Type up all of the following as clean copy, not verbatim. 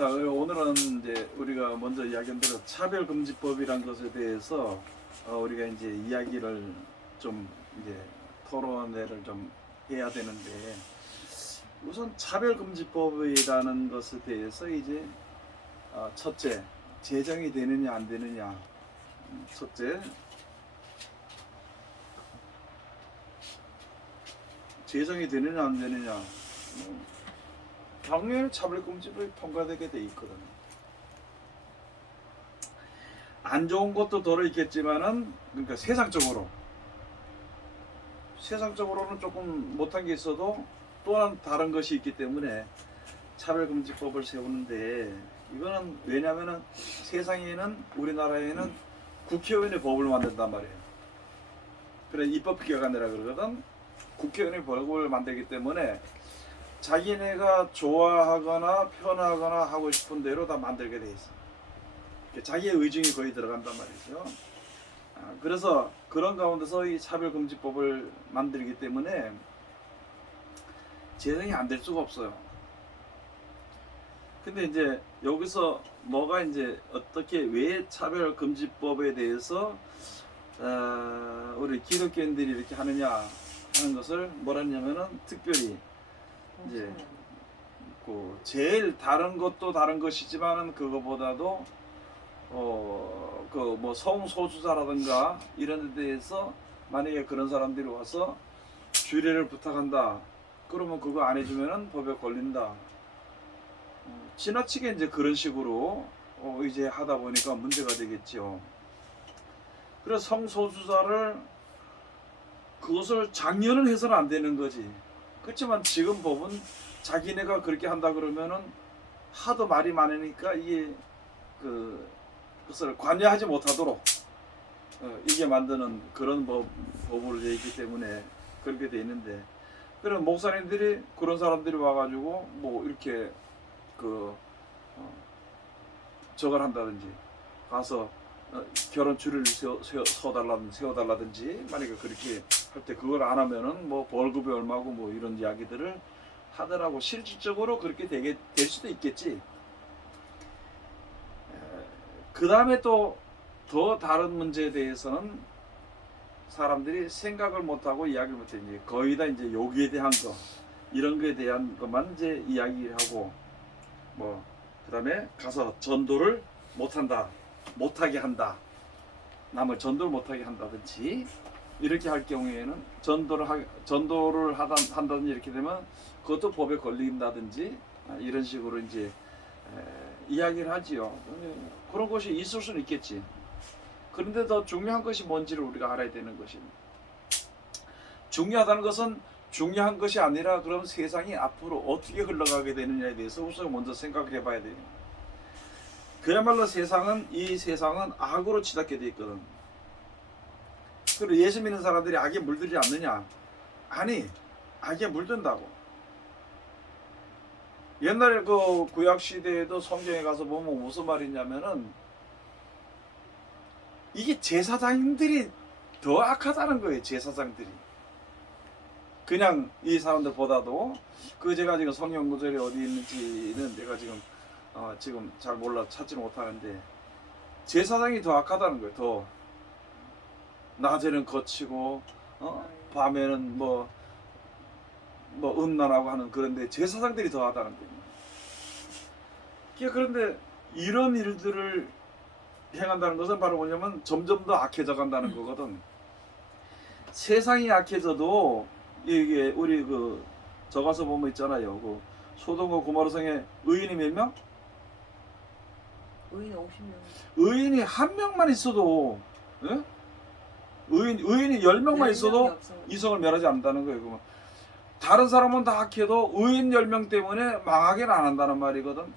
자, 오늘은 이제 우리가 먼저 이야기한 대로 차별금지법이란 것에 대해서 우리가 이제 이야기를 좀 이제 토론회를 좀 해야 되는데, 우선 차별금지법이라는 것에 대해서 이제 첫째, 제정이 되느냐 안 되느냐. 첫째, 제정이 되느냐 안 되느냐. 당연히 차별금지법이 통과되게 돼 있거든요. 안 좋은 것도 덜어 있겠지만은, 그러니까 세상적으로는 조금 못한 게 있어도 또한 다른 것이 있기 때문에 차별금지법을 세우는데, 이거는 왜냐면은 세상에는, 우리나라에는 국회의원이 법을 만든단 말이에요. 그래, 입법기관이라 그러거든. 국회의원이 법을 만들기 때문에 자기네가 좋아하거나 편하거나 하고 싶은 대로 다 만들게 돼 있어. 자기의 의중이 거의 들어간단 말이죠. 그래서 그런 가운데서 이 차별금지법을 만들기 때문에 제정이 안 될 수가 없어요. 근데 이제 여기서 뭐가 이제 어떻게 왜 차별금지법에 대해서 우리 기독교인들이 이렇게 하느냐 하는 것을 뭐라 하냐면은, 특별히 이제 그 제일 다른 것도 다른 것이지만은 그거보다도 그 뭐 성소수자라든가 이런 데 대해서 만약에 그런 사람들이 와서 주례를 부탁한다, 그러면 그거 안 해주면은 법에 걸린다. 지나치게 이제 그런 식으로 이제 하다 보니까 문제가 되겠죠. 그래서 성소수자를 그것을 장려는 해서는 안 되는 거지. 그렇지만 지금 법은 자기네가 그렇게 한다 그러면은 하도 말이 많으니까 이게 그것을 관여하지 못하도록 이게 만드는 그런 법으로 되어 있기 때문에 그렇게 되어 있는데, 그럼 목사님들이 그런 사람들이 와가지고 뭐 이렇게 저걸 한다든지 가서 결혼 주례를 세워달라든지 만약에 그렇게 할 때 그걸 안 하면은 뭐 월급이 얼마고 뭐 이런 이야기들을 하더라고. 실질적으로 그렇게 될 수도 있겠지. 그 다음에 또 더 다른 문제에 대해서는 사람들이 생각을 못하고 이야기를 못해. 이제 거의 다 이제 여기에 대한 거, 이런 거에 대한 것만 이제 이야기를 하고, 뭐 그 다음에 가서 전도를 못하게 한다, 남을 전도를 못하게 한다든지 이렇게 할 경우에는 전도를 한다든지 이렇게 되면 그것도 법에 걸린다든지 이런 식으로 이제 이야기를 하지요. 그런 것이 있을 수는 있겠지. 그런데 더 중요한 것이 뭔지를 우리가 알아야 되는 것입니다. 중요하다는 것은 중요한 것이 아니라, 그럼 세상이 앞으로 어떻게 흘러가게 되느냐에 대해서 우선 먼저 생각해 봐야 돼요. 그야말로 이 세상은 악으로 치닫게 돼 있거든. 그리고 예수 믿는 사람들이 악에 물들지 않느냐? 아니, 악에 물든다고. 옛날에 그 구약 시대에도 성경에 가서 보면 무슨 말이냐면은, 이게 제사장들이 더 악하다는 거예요. 제사장들이 그냥 이 사람들보다도. 제가 지금 성경 구절이 어디 있는지는 내가 지금 잘 몰라 찾지 못하는데, 제사장이 더 악하다는 거예요. 더 낮에는 거치고 밤에는 뭐 음란하고 하는, 그런데 제사장들이 더 하다는 거예요. 그런데 이런 일들을 행한다는 것은 바로 뭐냐면 점점 더 악해져 간다는 거거든. 세상이 악해져도 이게 우리 저 가서 보면 있잖아요. 소돔과 고모라 성에 의인이 몇 명? 의인 50명. 의인이 한 명만 있어도, 예? 의인이 10명만 있어도 이성을 멸하지 않는다는 거예요. 다른 사람은 다 악해도 의인 10명 때문에 망하게는 안 한다는 말이거든,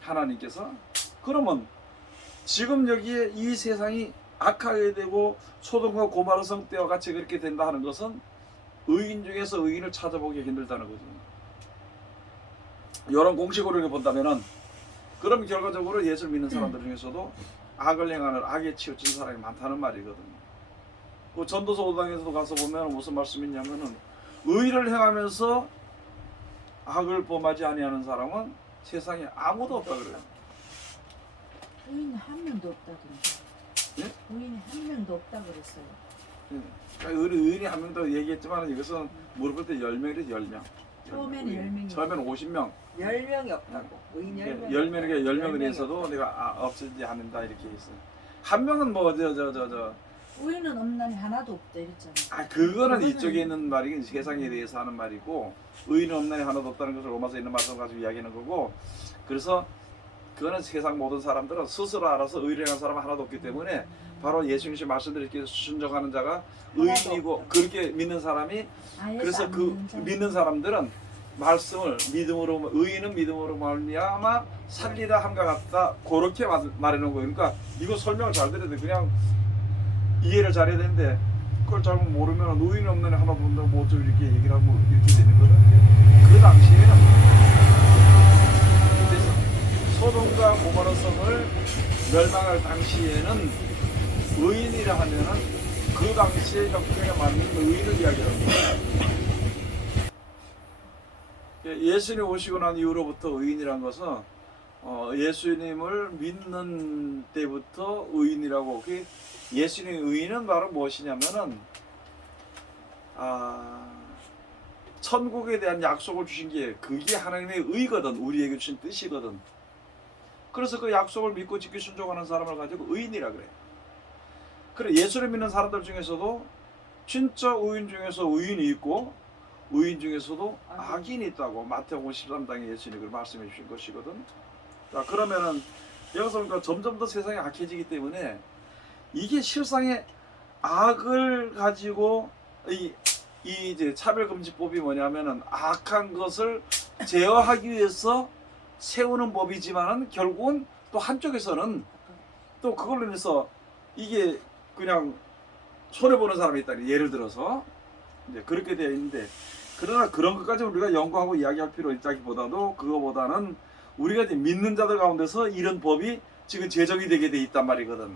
하나님께서. 그러면 지금 여기에 이 세상이 악하게 되고 소돔과 고모라 성 때와 같이 그렇게 된다 하는 것은 의인 중에서 의인을 찾아보기 힘들다는 거죠. 이런 공식으로 본다면은, 그럼 결과적으로 예수를 믿는 사람들 중에서도 악을 행하는, 악에 치우친 사람이 많다는 말이거든요. 전도서 5장에서도 가서 보면 무슨 말씀이 있냐면은, 의를 행하면서 악을 범하지 아니하는 사람은 세상에 아무도 없다 그래요. 의인 한 명도 없다던데. 예? 의인이 한 명도 없다 그랬어요. 예. 그러니까 의인이 한 명도 얘기했지만 이것은 물어볼 때 10명이래 10명. 처음에는 10명이. 처음에는 50명. 10명이 없다고. 의인 10명. 10명이니까 10명에 대해서도 내가 없애지 않는다 이렇게 했어요. 한 명은 뭐 의인은 없나니 하나도 없다 이랬잖아요. 그거는 이쪽에 있는 말이 세상에 대해서 하는 말이고 의인은 없나니 하나도 없다는 것을 로마서에 있는 말씀 가지고 이야기하는 거고 그래서 그거는 세상 모든 사람들은 스스로 알아서 의인이라는 사람은 하나도 없기 때문에 바로 예수님이 말씀대로 이렇게 순종하는 자가 의인이고 그렇게 믿는 사람이 그래서 안 그 믿는 사람. 믿는 사람들은 말씀을 믿음으로 의인은 믿음으로 말미암아 살리라 함과 같다 그렇게 말해놓은 거예요. 그러니까 이거 설명을 잘 들어야 돼. 그냥 이해를 잘해야 되는데 그걸 잘 모르면 의인 없는 애 하나도 없는다고 뭐 어쩌고 이렇게 얘기를 하고 이렇게 되는 거거든요. 그 당시에는 그래서 소돔과 고모라 성을 멸망할 당시에는 의인이라 하면은 그 당시에 역경에 맞는 의인을 이야기하는 거예요. 예수님 오시고 난 이후로부터 의인이란 것은 예수님을 믿는 때부터 의인이라고 예수님의 의인은 바로 무엇이냐면은 천국에 대한 약속을 주신 게 그게 하나님의 의거든. 우리에게 주신 뜻이거든. 그래서 그 약속을 믿고 지키 순종하는 사람을 가지고 의인이라 그래. 그래 예수를 믿는 사람들 중에서도 진짜 의인 중에서 의인이 있고 의인 중에서도 악인이 있다고 마태복음 13장에 예수님이 말씀해 주신 것이거든. 자 그러면은 여기서 보니까 점점 더 세상이 악해지기 때문에 이게 실상의 악을 가지고 이 이제 차별금지법이 뭐냐면은 악한 것을 제어하기 위해서 세우는 법이지만은 결국은 또 한쪽에서는 또 그걸로 인해서 이게 그냥 손해보는 사람이 있다. 예를 들어서 이제 그렇게 되어 있는데 그러나 그런 것까지 우리가 연구하고 이야기할 필요 있다기보다도 그거보다는 우리가 이제 믿는 자들 가운데서 이런 법이 지금 제정이 되게 돼 있단 말이거든.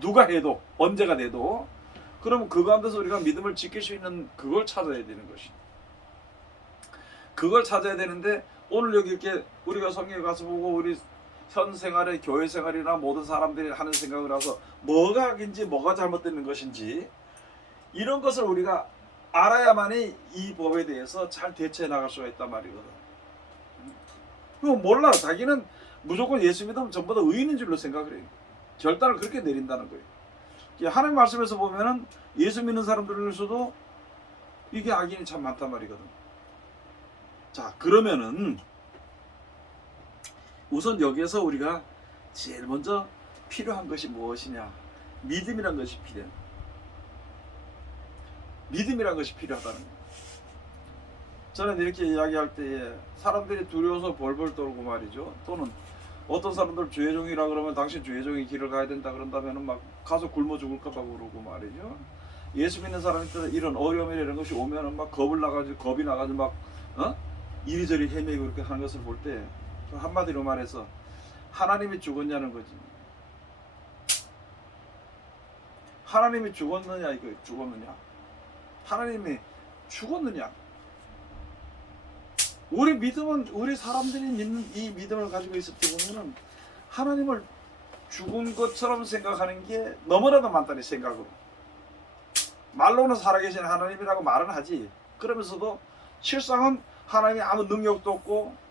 누가 해도 언제가 돼도 그러면 그 가운데서 우리가 믿음을 지킬 수 있는 그걸 찾아야 되는 것이. 그걸 찾아야 되는데 오늘 여기 이렇게 우리가 성경에 가서 보고 우리 현 생활의 교회 생활이나 모든 사람들이 하는 생각을 해서 뭐가 악인지 뭐가 잘못되는 것인지 이런 것을 우리가 알아야만이 이 법에 대해서 잘 대처해 나갈 수가 있단 말이거든. 그거 몰라. 자기는 무조건 예수 믿으면 전부 다 의인인 줄로 생각을 해요. 결단을 그렇게 내린다는 거예요. 하나님 말씀에서 보면은 예수 믿는 사람들 중에서도 이게 악인이 참 많단 말이거든. 자 그러면은 우선 여기에서 우리가 제일 먼저 필요한 것이 무엇이냐? 믿음이란 것이 필요해. 믿음이란 것이 필요하다는 거예요. 저는 이렇게 이야기할 때에 사람들이 두려워서 벌벌 떨고 말이죠. 또는 어떤 사람들 죄종이라 그러면 당신 죄종의 길을 가야 된다 그런다면 막 가서 굶어 죽을까 봐 그러고 말이죠. 예수 믿는 사람들 이런 어려움이나 이런 것이 오면은 막 겁이 나가지고 막 이리저리 헤매고 이렇게 하는 것을 볼 때 한마디로 말해서 하나님이 죽었냐는 거지. 하나님이 죽었느냐 이거 죽었느냐. 하나님이 죽었느냐. 우리 믿음은 우리 사람들이 믿는 이 믿음을 가지고 있을 때 보면은 하나님을 죽은 것처럼 생각하는 게 너무나도 많다는 생각으로. 말로는 살아계신 하나님이라고 말은 하지. 그러면서도 실상은 하나님이 아무 능력도 없고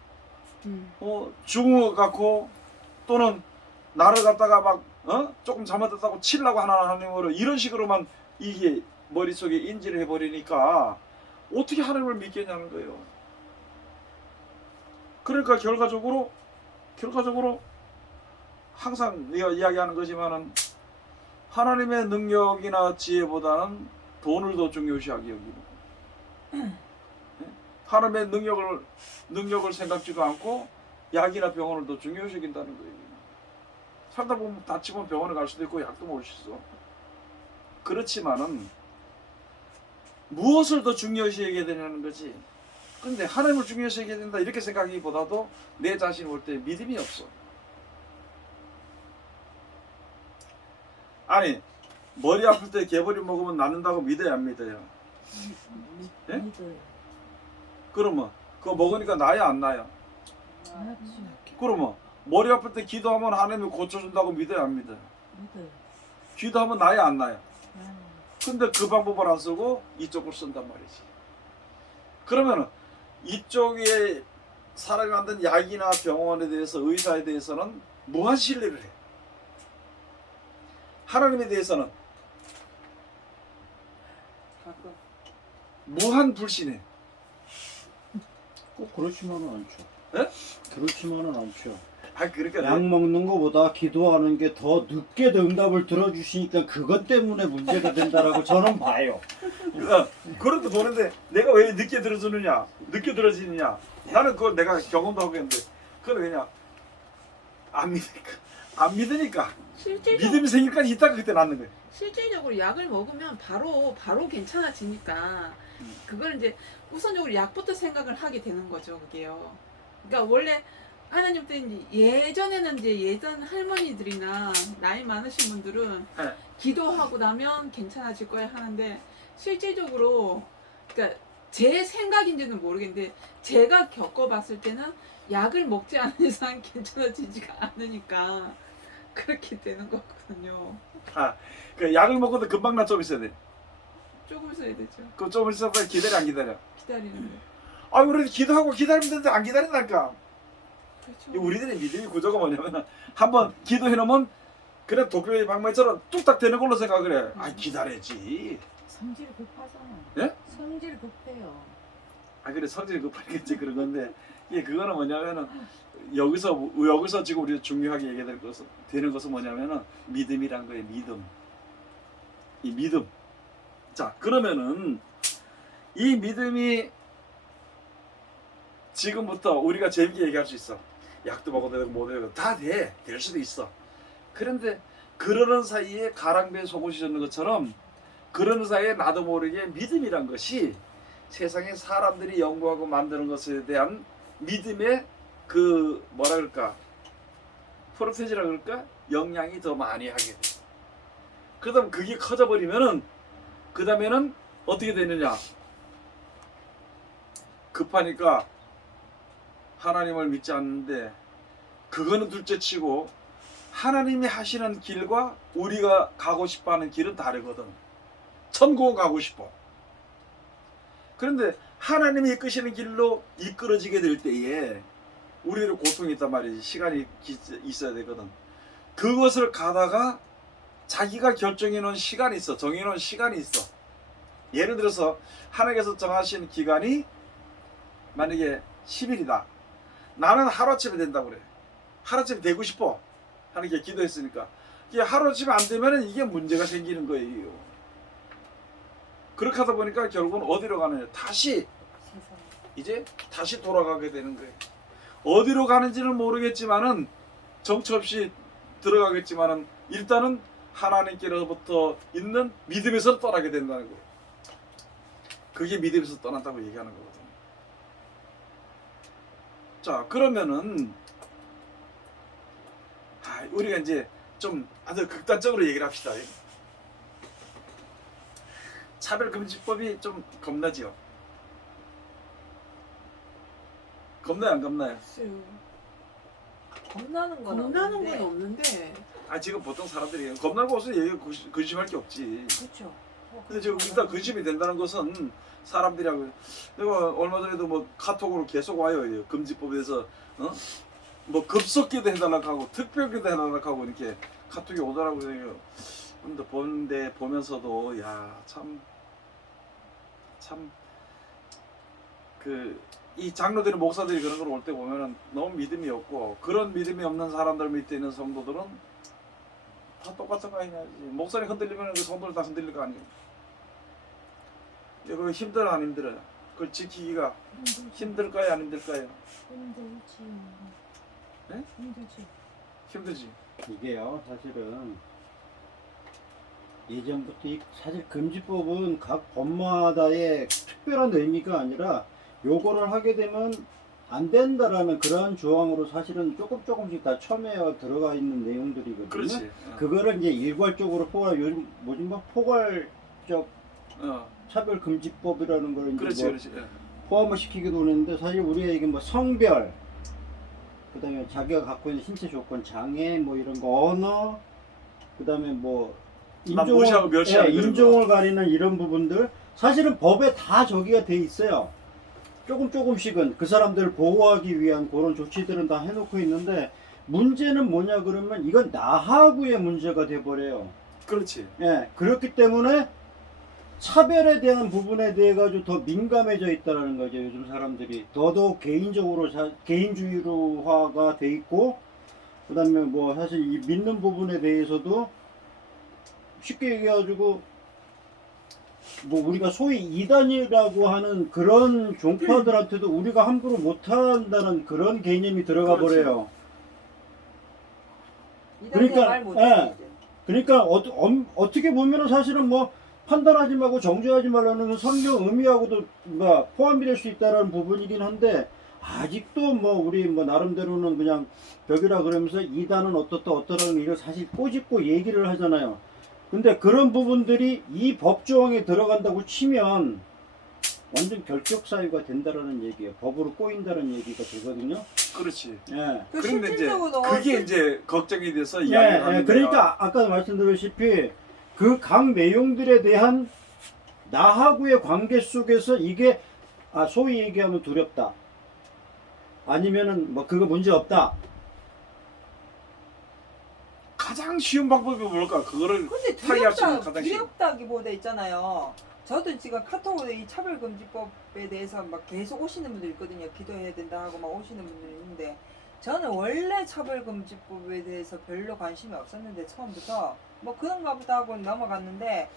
죽은 것 같고 또는 나를 갖다가 막 조금 잘못했다고 치려고 하는 하나님으로 이런 식으로만 이게 머릿속에 인지를 해버리니까 어떻게 하나님을 믿겠냐는 거예요. 그러니까 결과적으로 항상 내가 이야기하는 거지만은 하나님의 능력이나 지혜보다는 돈을 더 중요시하게 여기고 하나님의 능력을 생각지도 않고 약이나 병원을 더 중요시 여긴다는 거예요. 살다 보면 다치면 병원에 갈 수도 있고 약도 먹을 수 있어. 그렇지만은 무엇을 더 중요시 여겨야 되냐는 거지. 근데 하나님을 중요시 여겨야 된다 이렇게 생각하기보다도 내 자신이 볼 때 믿음이 없어. 아니 머리 아플 때 개버리 먹으면 낫는다고 믿어야 안 믿어요? 예? 믿어요. 그러면 그거 먹으니까 나야 안 나야? 맞지. 그러면 머리 아플 때 기도하면 하나님이 고쳐준다고 믿어요, 안 믿어요? 믿어요. 기도하면 나요, 안 나요? 나는 근데 그 방법을 안 쓰고 이쪽을 쓴단 말이지. 그러면 이쪽에 사람이 만든 약이나 병원에 대해서, 의사에 대해서는 무한 신뢰를 해. 하나님에 대해서는 가끔 무한 불신해. 꼭 그렇지만은 않죠. 예? 그렇지만은 않죠. 아, 그러니까 약 먹는 것보다 기도하는 게 더 늦게 응답을 들어주시니까 그것 때문에 문제가 된다라고 저는 봐요. 그런데 보는데 내가 왜 늦게 들어주느냐, 늦게 들어지느냐. 나는 그걸 내가 경험도 하고 했는데 그건 왜냐, 안 믿으니까. 안 믿으니까 믿음이 생길까 있다가 그때 낳는 거예요. 실질적으로 약을 먹으면 바로 괜찮아지니까 그걸 이제 우선적으로 약부터 생각을 하게 되는 거죠, 그게요. 그러니까 원래 하나님 때 이제 예전에는 이제 예전 할머니들이나 나이 많으신 분들은 네. 기도하고 나면 괜찮아질 거야 하는데 실질적으로 그러니까 제 생각인지는 모르겠는데 제가 겪어봤을 때는 약을 먹지 않는 이상 괜찮아지지가 않으니까 그렇게 되는 거거든요. 그 약을 먹어도 금방 나 좀 있어야 돼. 조금 있어야 되죠. 그 좀 있어서 기다려, 안 기다려? 기다리는데. 아, 우리 기도하고 기다리면 되는데 안 기다린다니까. 그렇죠. 우리들의 믿음의 구조가 뭐냐면 한번 기도해 놓으면 그래 독교의 방망이처럼 뚝딱 되는 걸로 생각을 해. 아, 기다려야지. 성질 급하잖아. 예? 성질 급해요. 아, 그래 성질이 급하겠지 그런 건데 이게 그거는 뭐냐면은 여기서 지금 우리가 중요하게 얘기될 것은 되는 것은 뭐냐면은 믿음이란 거예요. 믿음. 이 믿음. 자, 그러면은 이 믿음이 지금부터 우리가 재밌게 얘기할 수 있어. 약도 먹어도 되고 뭐 되고 다 돼. 될 수도 있어. 그런데 그러는 사이에 가랑비에 속옷이 젖는 것처럼 그러는 사이에 나도 모르게 믿음이란 것이 세상에 사람들이 연구하고 만드는 것에 대한 믿음의 그 뭐라 그럴까, 프로테지라 그럴까, 영향이 더 많이 하게 돼. 그다음 그게 커져버리면은 그 다음에는 어떻게 되느냐, 급하니까 하나님을 믿지 않는데 그거는 둘째치고 하나님이 하시는 길과 우리가 가고 싶어하는 길은 다르거든. 천국은 가고 싶어. 그런데 하나님이 이끄시는 길로 이끌어지게 될 때에 우리들은 고통이 있단 말이지. 시간이 있어야 되거든. 그것을 가다가 자기가 결정해 놓은 시간이 있어. 정해 놓은 시간이 있어. 예를 들어서 하나님께서 정하신 기간이 만약에 10일이다. 나는 하루아침에 된다고 그래. 하루아침에 되고 싶어. 하나님께 기도했으니까. 이게 하루아침에 안 되면 이게 문제가 생기는 거예요. 그렇게 하다 보니까 결국은 어디로 가느냐. 다시 세상. 이제 다시 돌아가게 되는 거예요. 어디로 가는지는 모르겠지만은 정처 없이 들어가겠지만은 일단은 하나님께로부터 있는 믿음에서 떠나게 된다는 거예요. 그게 믿음에서 떠난다고 얘기하는 거거든요. 자, 그러면은 우리가 이제 좀 아주 극단적으로 얘기를 합시다. 차별금지법이 좀 겁나지요? 겁나요, 안 겁나요? 글쎄요. 겁나는 건 겁나는 없는데 건 없는데 아, 지금 보통 사람들이 겁나는 거 없으면 얘기 근심할 게 없지. 그렇죠. 근데 지금 일단 근심이 된다는 것은 사람들이 하고, 내가 얼마 전에도 뭐 카톡으로 계속 와요. 이 금지법에 대해서 뭐 급속기도 해달라고 하고 특별기도 해달라고 하고 이렇게 카톡이 오더라고요. 근데 보면서도 야, 참 그 이 장로들이 목사들이 그런 걸 올 때 보면은 너무 믿음이 없고, 그런 믿음이 없는 사람들 밑에 있는 성도들은 다 똑같은 거 아니냐지. 목사님 흔들리면 그 성도들 다 흔들릴 거 아니에요. 이거 힘들어 안 힘들어요? 그걸 지키기가 힘들까요 안 힘들까요? 힘들지. 네? 힘들지. 힘들지. 이게요, 사실은 예전부터 사실 금지법은 각 법마다의 특별한 의미가 아니라 요거를 하게 되면 안 된다라는 그러한 조항으로 사실은 조금씩 다 첨예가 들어가 있는 내용들이거든요. 그렇지. 그거를 이제 일괄적으로 요즘 뭐지 포괄적 차별 금지법이라는 걸 이제 그렇지, 뭐 그렇지. 포함을 시키기도 하는데, 사실 우리가 이게 뭐 성별, 그다음에 자기가 갖고 있는 신체 조건, 장애 뭐 이런 거, 언어, 그다음에 뭐 무시하고 멸시하는 그런 인종을 가리는 이런 부분들 사실은 법에 다 저기가 돼 있어요. 조금씩은 그 사람들을 보호하기 위한 그런 조치들은 다 해놓고 있는데 문제는 뭐냐 그러면 이건 나하고의 문제가 돼버려요. 그렇지. 예, 그렇기 때문에 차별에 대한 부분에 대해 가지고 더 민감해져 있다라는 거죠. 요즘 사람들이 더더욱 개인적으로 개인주의로화가 돼 있고, 그다음에 뭐 사실 이 믿는 부분에 대해서도 쉽게 얘기해가지고 뭐 우리가 소위 이단이라고 하는 그런 종파들한테도 우리가 함부로 못한다는 그런 개념이 들어가 그렇지. 버려요. 그러니까 말 못해. 예. 그러니까 어떻게 보면은 사실은 뭐 판단하지 말고 정죄하지 말라는 성경 의미하고도 뭐 포함이 될 수 있다라는 부분이긴 한데 아직도 뭐 우리 뭐 나름대로는 그냥 벽이라 그러면서 이단은 어떻다는 이걸 사실 꼬집고 얘기를 하잖아요. 근데 그런 부분들이 이 법조항에 들어간다고 치면 완전 결격 사유가 된다라는 얘기예요. 법으로 꼬인다는 얘기가 되거든요. 그렇지. 예. 그 그런데 이제 실질적으로 그게 이제 걱정이 돼서 이야기를 하는 거야. 그러니까 아까 말씀드렸다시피 그 각 내용들에 대한 나하고의 관계 속에서 이게 소위 얘기하면 두렵다. 아니면은 뭐 그거 문제 없다. 가장 쉬운 방법이 뭘까? 그거를 근데 타개할 수 있는 가장 쉬운. 두렵다기보다 있잖아요. 저도 지금 카톡으로 이 차별금지법에 대해서 막 계속 오시는 분들 있거든요. 기도해야 된다 하고 막 오시는 분들 있는데 저는 원래 차별금지법에 대해서 별로 관심이 없었는데 처음부터 뭐 그런가 보다 하고 넘어갔는데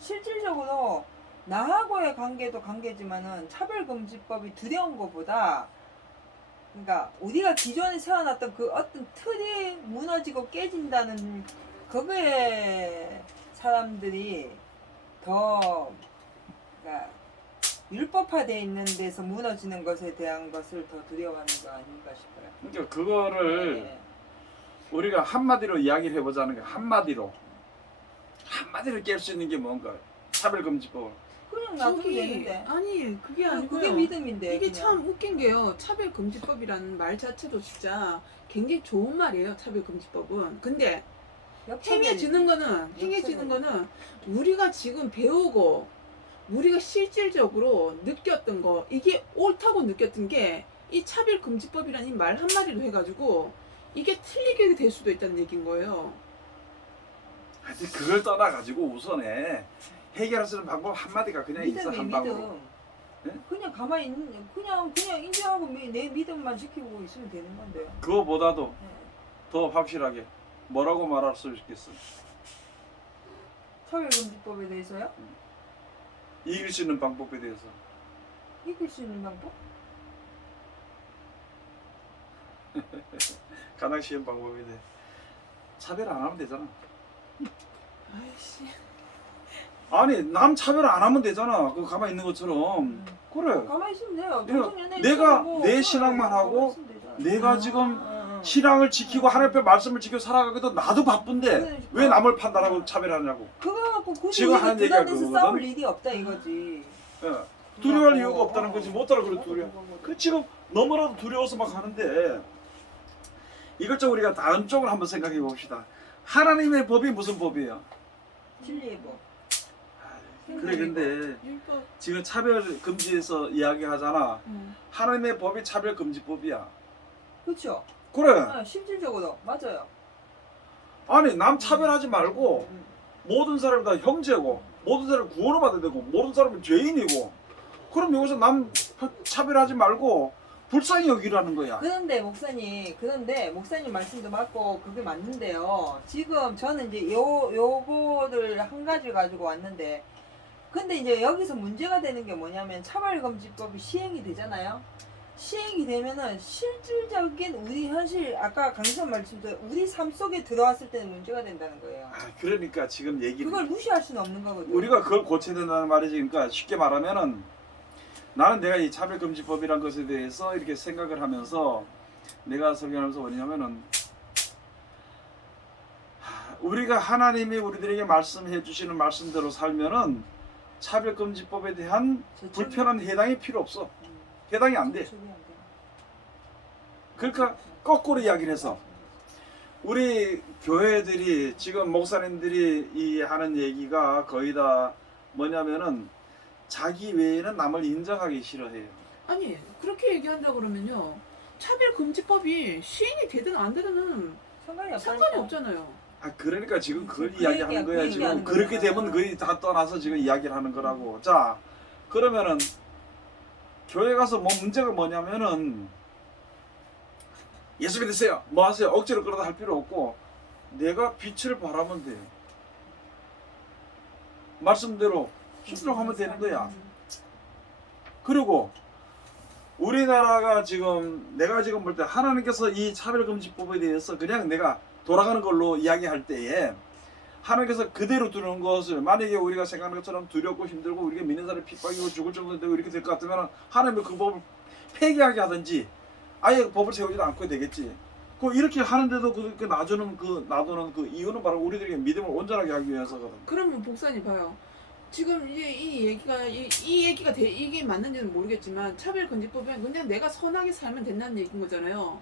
실질적으로 나하고의 관계도 관계지만은 차별금지법이 두려운 것보다 그러니까 우리가 기존에 세워놨던 그 어떤 틀이 무너지고 깨진다는 그거에 사람들이 더 그러니까 율법화되어 있는 데서 무너지는 것에 대한 것을 더 두려워하는 거 아닌가 싶어요. 그러니까 그거를 네. 우리가 한마디로 이야기를 해보자는 거야. 한마디로 깰 수 있는 게 뭔가? 차별금지법. 그냥 놔두면 저기 되는데. 아니 그게 아니고요. 그게 믿음인데. 이게 그냥. 참 웃긴 게요. 차별금지법이라는 말 자체도 진짜 굉장히 좋은 말이에요. 차별금지법은. 근데 행해지는 거는 우리가 지금 배우고 우리가 실질적으로 느꼈던 거 이게 옳다고 느꼈던 게 이 차별금지법이라는 이 말 한마디로 해가지고 이게 틀리게 될 수도 있다는 얘기인 거예요. 하여튼 그걸 떠나가지고 우선에 해결할 수 있는 방법 한마디가 그냥 있어. 믿음이 한 방으로. 믿음. 네? 그냥 가만히 있는 그냥 인정하고 내 믿음만 지키고 있으면 되는 건데요. 그거보다도 네. 더 확실하게 뭐라고 말할 수 있겠어? 차별금지법에 대해서요? 이길 수 있는 방법에 대해서. 이길 수 있는 방법? 가장 쉬운 방법에 대해 차별 안 하면 되잖아. 아이씨. 아니 남 차별 안 하면 되잖아. 그 가만히 있는 것처럼. 그래. 가만히 있으면 돼요. 내가- 동성 연애인 내가 척하고 내 그래, 신앙만 가만히 하고 있으면 되잖아요. 내가 지금 응. 신앙을 지키고 하나님 앞에 말씀을 지키고 살아가기도 나도 바쁜데 그러니까. 왜 남을 판단하고 차별하냐고. 그거 갖고 굳이 지금 우리가 하는 얘기가 부담돼서 그거거든? 싸울 일이 없다 이거지. 예. 두려워할 이유가 없다는 거지. 못 따라 그래 두려워. 그 지금 너무나도 두려워서 막 하는데 이걸 좀 우리가 다른 쪽으로 한번 생각해 봅시다. 하나님의 법이 무슨 법이에요? 진리의 법. 그래 근데 율법. 지금 차별 금지에서 이야기하잖아. 응. 하나님의 법이 차별 금지법이야. 그렇죠. 그래. 실질적으로 맞아요. 아니 남 차별하지 말고 음. 모든 사람이 다 형제고 모든 사람이 구원을 받아야 되고 모든 사람이 죄인이고 그럼 여기서 남 차별하지 말고 불쌍히 여기라는 거야. 그런데 목사님 말씀도 맞고 그게 맞는데요. 지금 저는 이제 요거를 한 가지 가지고 왔는데 근데 이제 여기서 문제가 되는 게 뭐냐면 차별금지법이 시행이 되잖아요. 시행이 되면은 실질적인 우리 현실 아까 강선 말씀도 우리 삶 속에 들어왔을 때는 문제가 된다는 거예요. 아, 그러니까 지금 얘기를 그걸 무시할 수는 없는 거거든요. 우리가 그걸 고쳐야 된다는 말이지. 그러니까 쉽게 말하면은 나는 내가 이 차별금지법이란 것에 대해서 이렇게 생각을 하면서 내가 설교하면서 뭐냐면은 우리가 하나님이 우리들에게 말씀해 주시는 말씀대로 살면은 차별금지법에 대한 불편한 해당이 필요 없어. 해당이 안 돼. 그러니까 거꾸로 이야기를 해서 우리 교회들이 지금 목사님들이 이 하는 얘기가 거의 다 뭐냐면은 자기 외에는 남을 인정하기 싫어해요. 아니 그렇게 얘기한다 그러면요 차별금지법이 시행이 되든 안 되든 상관이 없잖아요. 아 그러니까 지금 그걸 그 이야기하는 얘기야, 거야 그 지금. 얘기하는 그렇게 거야. 되면 거의 다 떠나서 지금 이야기를 하는 거라고. 자 그러면은 교회 가서 뭐 문제가 뭐냐면은 예수 믿으세요 뭐 하세요 억지로 그러다 할 필요 없고 내가 빛을 발하면 돼. 말씀대로 순종하면 되는 거야. 그리고 우리나라가 지금 내가 지금 볼 때 하나님께서 이 차별금지법에 대해서 그냥 내가 돌아가는 걸로 이야기할 때에 하나님께서 그대로 두는 것을 만약에 우리가 생각하는 것처럼 두렵고 힘들고 우리가 믿는 사람이 핍박이고 죽을 정도 되고 이렇게 될 것 같으면 하나님은 그 법을 폐기하게 하든지 아예 그 법을 세우지도 않고 되겠지. 그 이렇게 하는데도 그 놔두는 그 이유는 바로 우리들에게 믿음을 온전하게 하기 위해서거든. 그러면 목사님 봐요. 지금 이제 이 얘기가 이게 맞는지는 모르겠지만 차별금지법은 그냥 내가 선하게 살면 된다는 얘기인 거잖아요.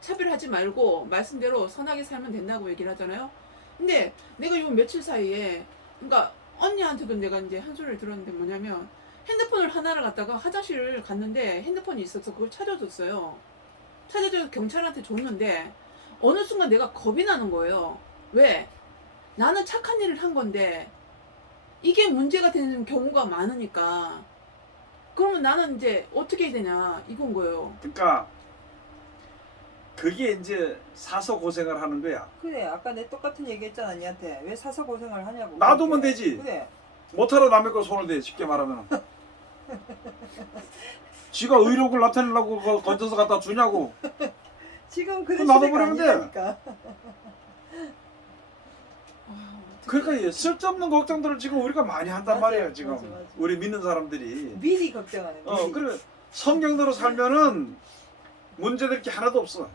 차별하지 말고 말씀대로 선하게 살면 된다고 얘기를 하잖아요. 근데 내가 요 며칠 사이에 그러니까 언니한테도 내가 이제 한 소리를 들었는데 뭐냐면 핸드폰을 하나를 갖다가 화장실을 갔는데 핸드폰이 있어서 그걸 찾아줬어요. 찾아줘서 경찰한테 줬는데 어느 순간 내가 겁이 나는 거예요. 왜? 나는 착한 일을 한 건데 이게 문제가 되는 경우가 많으니까 그러면 나는 이제 어떻게 해야 되냐 이건 거예요. 그러니까 그게 이제 사서 고생을 하는 거야. 그래 아까 내 똑같은 얘기 했잖아 니한테 왜 사서 고생을 하냐고. 놔두면 그렇게. 되지. 그래 못하러 남의 거 손을 대 쉽게 말하면. 지가 의욕을 나타내려고 그거 건져서 갖다 주냐고. 지금 그런 놔둬 시대가 버리면 돼. 아니라니까. 그러니까 이 쓸데없는 걱정들을 지금 우리가 많이 한단 맞아요. 말이에요 지금. 맞아. 우리 믿는 사람들이. 미리 걱정하는 미리. 그래 성경대로 살면은 문제될 게 하나도 없어.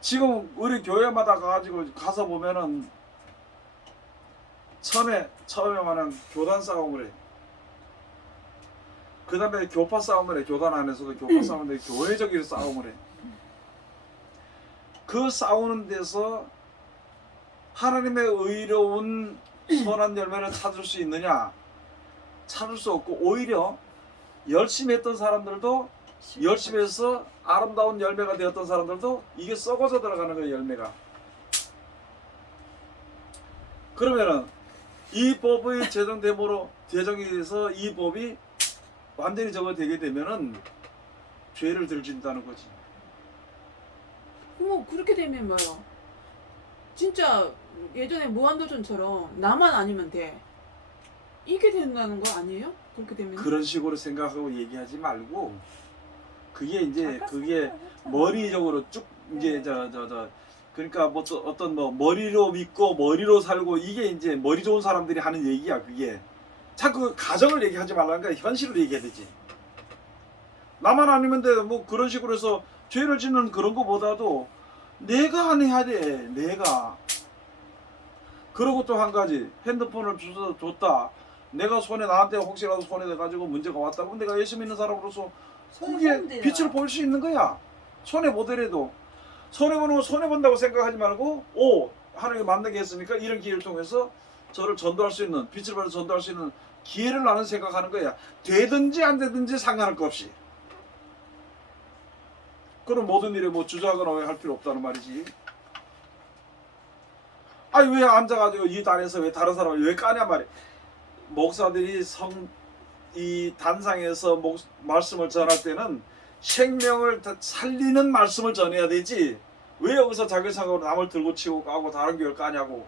지금 우리 교회마다 가가지고 가서 보면은 처음에만은 교단 싸움을 해. 그 다음에 교파 싸움을 해. 교단 안에서도 교파 싸움을 해. 교회적인 싸움을 해. 그 싸우는 데서 하나님의 의로운 선한 열매를 찾을 수 있느냐? 찾을 수 없고 오히려 열심히 했던 사람들도 열심히 해서 아름다운 열매가 되었던 사람들도 이게 썩어져 들어가는 거예요 열매가. 그러면은 이 법의 제정됨으로 제정이 돼서 이 법이 완전히 저거 되게 되면은 죄를 들진다는 거지. 뭐 그렇게 되면 뭐요? 진짜 예전에 무한도전처럼 나만 아니면 돼. 이게 된다는 거 아니에요? 그렇게 되면? 그런 식으로 생각하고 얘기하지 말고 그게 이제 아까 그게 생각했잖아. 머리적으로 쭉 이제 네. 저 그러니까 뭐 어떤 뭐 머리로 믿고 머리로 살고 이게 이제 머리 좋은 사람들이 하는 얘기야 그게. 자꾸 가정을 얘기하지 말라는 거야. 현실을 얘기해야 되지. 나만 아니면 돼. 뭐 그런 식으로 해서 죄를 짓는 그런 거보다도 내가 안 해야 돼. 내가. 그리고 또 한 가지 핸드폰을 주워서 줬다. 내가 손에 나한테 혹시라도 손에 대가지고 문제가 왔다. 그럼 내가 예수 믿는 사람으로서 그게 빛을 볼 수 있는 거야. 손해 보더라도 손해 보는 거 손해 본다고 생각하지 말고 하나님이 만나게 했으니까 이런 기회를 통해서 저를 전도할 수 있는 빛을 받아 전도할 수 있는 기회를 나는 생각하는 거야. 되든지 안 되든지 상관할 것 없이. 그럼 모든 일에 뭐 주저하거나 할 필요 없다는 말이지. 아니 왜 앉아가지고 이 단에서 왜 다른 사람을 왜 까냐 말이야. 목사들이 이 단상에서 말씀을 전할 때는 생명을 살리는 말씀을 전해야 되지. 왜 여기서 자기 생각으로 남을 들고 치고 까고 다른 교회를 까냐고.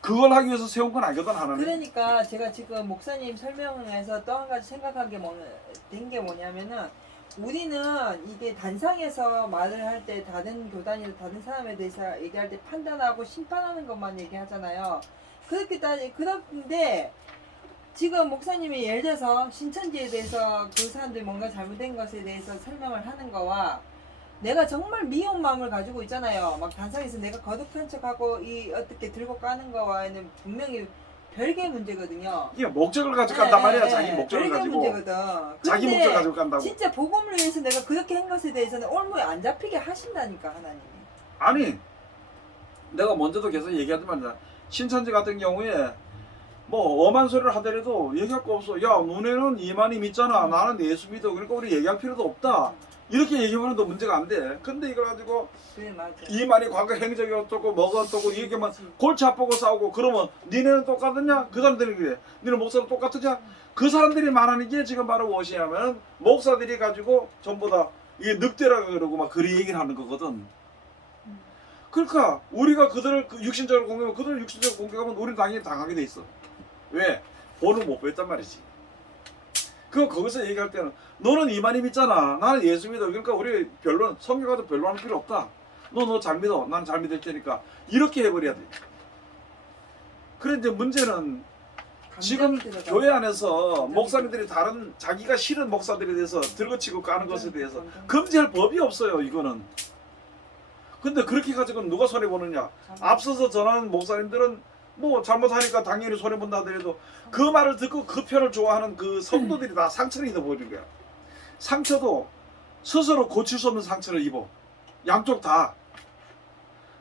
그걸 하기 위해서 세운 건 아니거든 하나님. 그러니까 제가 지금 목사님 설명에서 또 한 가지 생각한 게 된 게 뭐냐면은 우리는 이게 단상에서 말을 할 때 다른 교단이나 다른 사람에 대해서 얘기할 때 판단하고 심판하는 것만 얘기하잖아요. 그런데 지금 목사님이 예를 들어서 신천지에 대해서 그 사람들이 뭔가 잘못된 것에 대해서 설명을 하는 거와 내가 정말 미운 마음을 가지고 있잖아요. 막 단상에서 내가 거듭한 척하고 이 어떻게 들고 까는 거와는 분명히 별개 문제거든요. 이게 목적을 가지고 간단 말이야. 네, 자기 목적을 별개 가지고. 문제거든. 자기 근데 목적 가지고 간다고. 진짜 복음을 위해서 내가 그렇게 한 것에 대해서는 올무에 안 잡히게 하신다니까 하나님이. 아니 내가 먼저도 계속 얘기하지만 신천지 같은 경우에 뭐 엄한 소리를 하더라도 얘기할 거 없어. 야 너네는 이만희 믿잖아. 나는 예수 믿어. 그러니까 우리 얘기할 필요도 없다. 이렇게 얘기하면 또 문제가 안 돼. 근데 이걸 가지고 그래 맞아. 이만희 과거 행적이 어떻고 뭐가 어떻고 이렇게만 골치 아프고 싸우고 그러면 니네는 똑같느냐? 그 사람들이 그래. 니네 목사도 똑같으냐? 그 사람들이 말하는 게 지금 바로 무엇이냐면 목사들이 가지고 전부 다 이게 늑대라 그러고 막 그리 얘기를 하는 거거든. 그러니까 우리가 그들을 육신적으로 공격하면 그들을 육신적으로 공격하면 우리는 당연히 당하게 돼 있어. 왜? 본을 못 보였단 말이지. 그 거기서 얘기할 때는 너는 이만희 믿잖아. 나는 예수 믿어. 그러니까 우리 별로 성경 가도 별로 하는 필요 없다. 너 잘 믿어. 나는 잘 믿을 테니까 이렇게 해버려야 돼. 그래 이제 문제는 지금 교회 안에서 목사님들이 다른 자기가 싫은 목사들에 대해서 들고치고 까는 것에 대해서 금지할 법이 없어요. 이거는. 근데 그렇게 가지고는 누가 손해보느냐. 앞서서 전하는 목사님들은 뭐 잘못하니까 당연히 손해본다 하더라도 그 말을 듣고 그 편을 좋아하는 그 성도들이 다 상처를 입어버리는 거야. 상처도 스스로 고칠 수 없는 상처를 입어. 양쪽 다.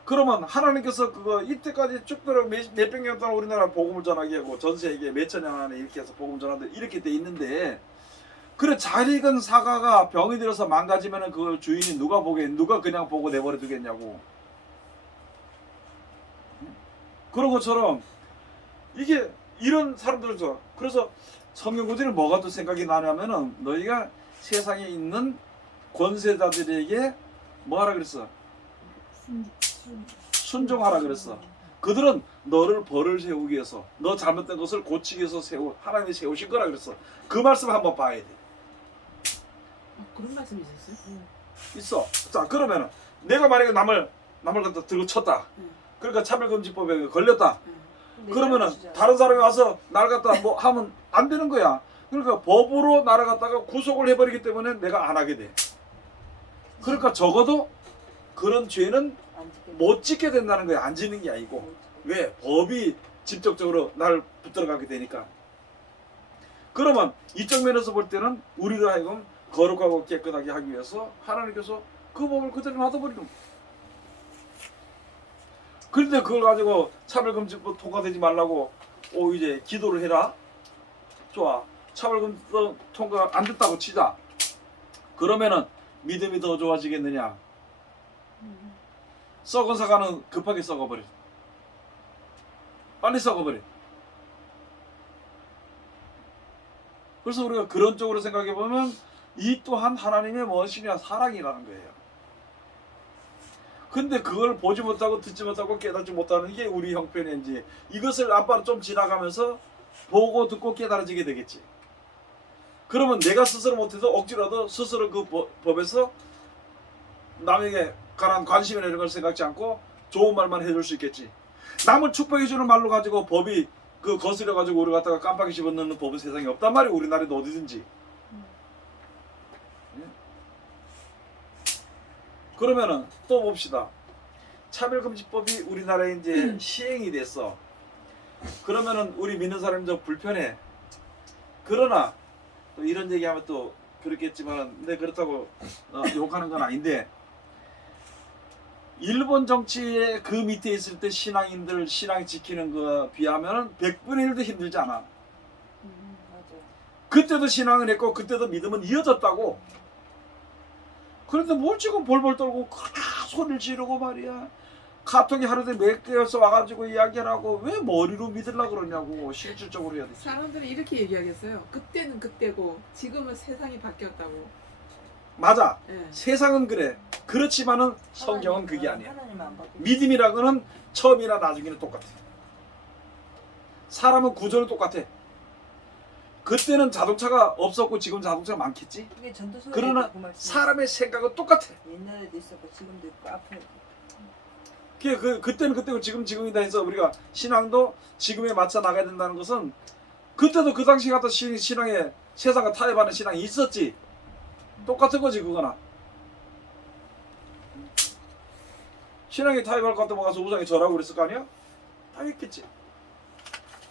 그러면 하나님께서 그거 이때까지 쭉 들어 몇백 년 동안 우리나라 복음을 전하게 하고 전 세계에 몇천 년 안에 이렇게 해서 복음 전하는데 이렇게 돼 있는데 그래 잘 익은 사과가 병이 들어서 망가지면은 그걸 주인이 누가 보게 누가 그냥 보고 내버려 두겠냐고. 그런 것처럼 이게 이런 사람들도 그래서 성경 구절이 뭐가 또 생각이 나냐면은 너희가 세상에 있는 권세자들에게 뭐 하라 그랬어? 순종하라 그랬어. 그들은 너를 벌을 세우기 위해서 너 잘못된 것을 고치기 위해서 하나님이 세우신 거라 그랬어. 그 말씀 한번 봐야 돼. 그런 말씀이 있었어요? 있어. 자 그러면은 내가 만약에 남을 갖다 들고 쳤다. 그러니까 차별금지법에 걸렸다. 그러면은 다른 사람이 와서 나를 갖다 뭐 하면 안 되는 거야. 그러니까 법으로 나를 갖다가 구속을 해버리기 때문에 내가 안 하게 돼. 그러니까 적어도 그런 죄는 못 짓게 된다는 거야. 안 짓는 게 아니고. 왜? 법이 직접적으로 나를 붙들어가게 되니까. 그러면 이쪽 면에서 볼 때는 우리를 하여금 거룩하고 깨끗하게 하기 위해서 하나님께서 그 법을 그대로 놔둬버리는 거야. 그런데 그걸 가지고 차별금지법 통과되지 말라고 이제 기도를 해라. 좋아. 차별금지법 통과 안 됐다고 치자. 그러면은 믿음이 더 좋아지겠느냐. 썩은 사과는 급하게 썩어버려. 빨리 썩어버려. 그래서 우리가 그런 쪽으로 생각해보면 이 또한 하나님의 무엇이냐 사랑이라는 거예요. 근데 그걸 보지 못하고 듣지 못하고 깨닫지 못하는 게 우리 형편인지 이것을 앞으로 좀 지나가면서 보고 듣고 깨달아지게 되겠지. 그러면 내가 스스로 못해서 억지라도 스스로 그 법에서 남에게 관한 관심이나 이런 걸 생각지 않고 좋은 말만 해줄 수 있겠지. 남을 축복해주는 말로 가지고 법이 그 거스려가지고 우리 갖다가 깜빡이 집어넣는 법은 세상에 없단 말이야. 우리나라에도 어디든지. 그러면은 또 봅시다. 차별금지법이 우리나라에 이제 시행이 됐어. 그러면은 우리 믿는 사람들 불편해. 그러나 또 이런 얘기하면 또 그렇겠지만, 근데 그렇다고 욕하는 건 아닌데, 일본 정치의 그 밑에 있을 때 신앙인들 신앙 지키는 거 비하면은 100분의 1도 힘들지 않아. 맞아. 그때도 신앙을 했고 그때도 믿음은 이어졌다고. 그런데 뭘 지금 벌벌 떨고 소리를 지르고 말이야. 카톡이 하루에 몇 개여서 와가지고 이야기를 하고 왜 머리로 믿으려고 그러냐고. 실질적으로 해야 돼. 사람들이 이렇게 얘기하겠어요. 그때는 그때고 지금은 세상이 바뀌었다고. 맞아. 예. 세상은 그래. 그렇지만은 성경은 그게 아니야. 하나님 안 바뀌. 믿음이라고는 처음이나 나중에는 똑같아. 사람은 구조는 똑같아. 그때는 자동차가 없었고 지금 자동차가 많겠지. 그게 전도서에 그러나 그 말씀. 사람의 생각은 똑같아. 옛날에도 있었고 지금도 있고 앞에. 그때는 그때고 지금이다 해서 우리가 신앙도 지금에 맞춰 나가야 된다는 것은 그때도 그 당시 같은 신앙에 세상과 타협하는 신앙이 있었지. 똑같은 거지 그거나. 신앙에 타협할 것 같으면 가서 우상에 절하고 그랬을 거 아니야? 다 있겠지.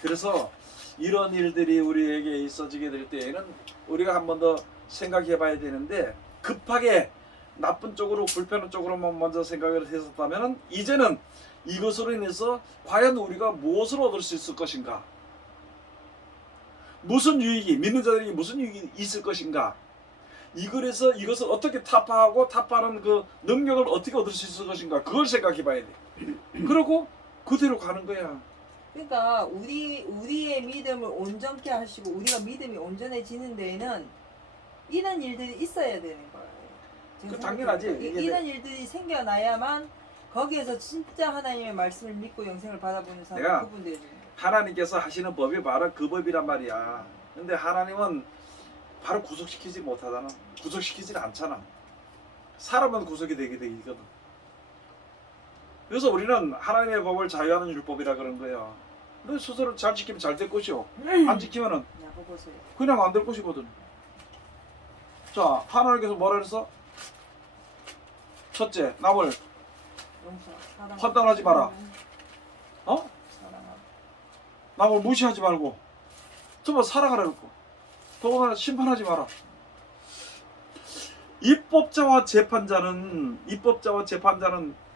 그래서 이런 일들이 우리에게 있어지게 될 때에는 우리가 한 번 더 생각해 봐야 되는데 급하게 나쁜 쪽으로 불편한 쪽으로만 먼저 생각을 했었다면 이제는 이것으로 인해서 과연 우리가 무엇을 얻을 수 있을 것인가? 무슨 유익이 믿는 자들에게 무슨 유익이 있을 것인가? 이걸에서 이것을 어떻게 타파하고 타파하는 그 능력을 어떻게 얻을 수 있을 것인가? 그걸 생각해 봐야 돼. 그러고 그대로 가는 거야. 그러니까 우리의 믿음을 온전케 하시고 우리가 믿음이 온전해지는 데에는 이런 일들이 있어야 되는 거예요. 제가 그 당연하지. 생각해요. 이런 일들이 생겨나야만 거기에서 진짜 하나님의 말씀을 믿고 영생을 받아보는 내가 사람이 그분들이 하나님께서 하시는 법이 바로 그 법이란 말이야. 근데 하나님은 바로 구속시키지 못하잖아. 구속시키지 않잖아. 사람은 구속이 되게 되거든. 그래서 우리는 하나님의 법을 자유하는 율법이라 그런 거야. 너 스스로 잘 지키면 잘 될 것이요. 안 지키면은 야고 보세요. 그냥 안 될 것이거든. 자, 하나님께서 뭐라 그랬어? 첫째, 남을 용서, 사랑, 판단하지 마라. 어? 사랑하고. 남을 무시하지 말고 정말 사랑하라 그랬고 또 하나 심판하지 마라. 입법자와 재판자는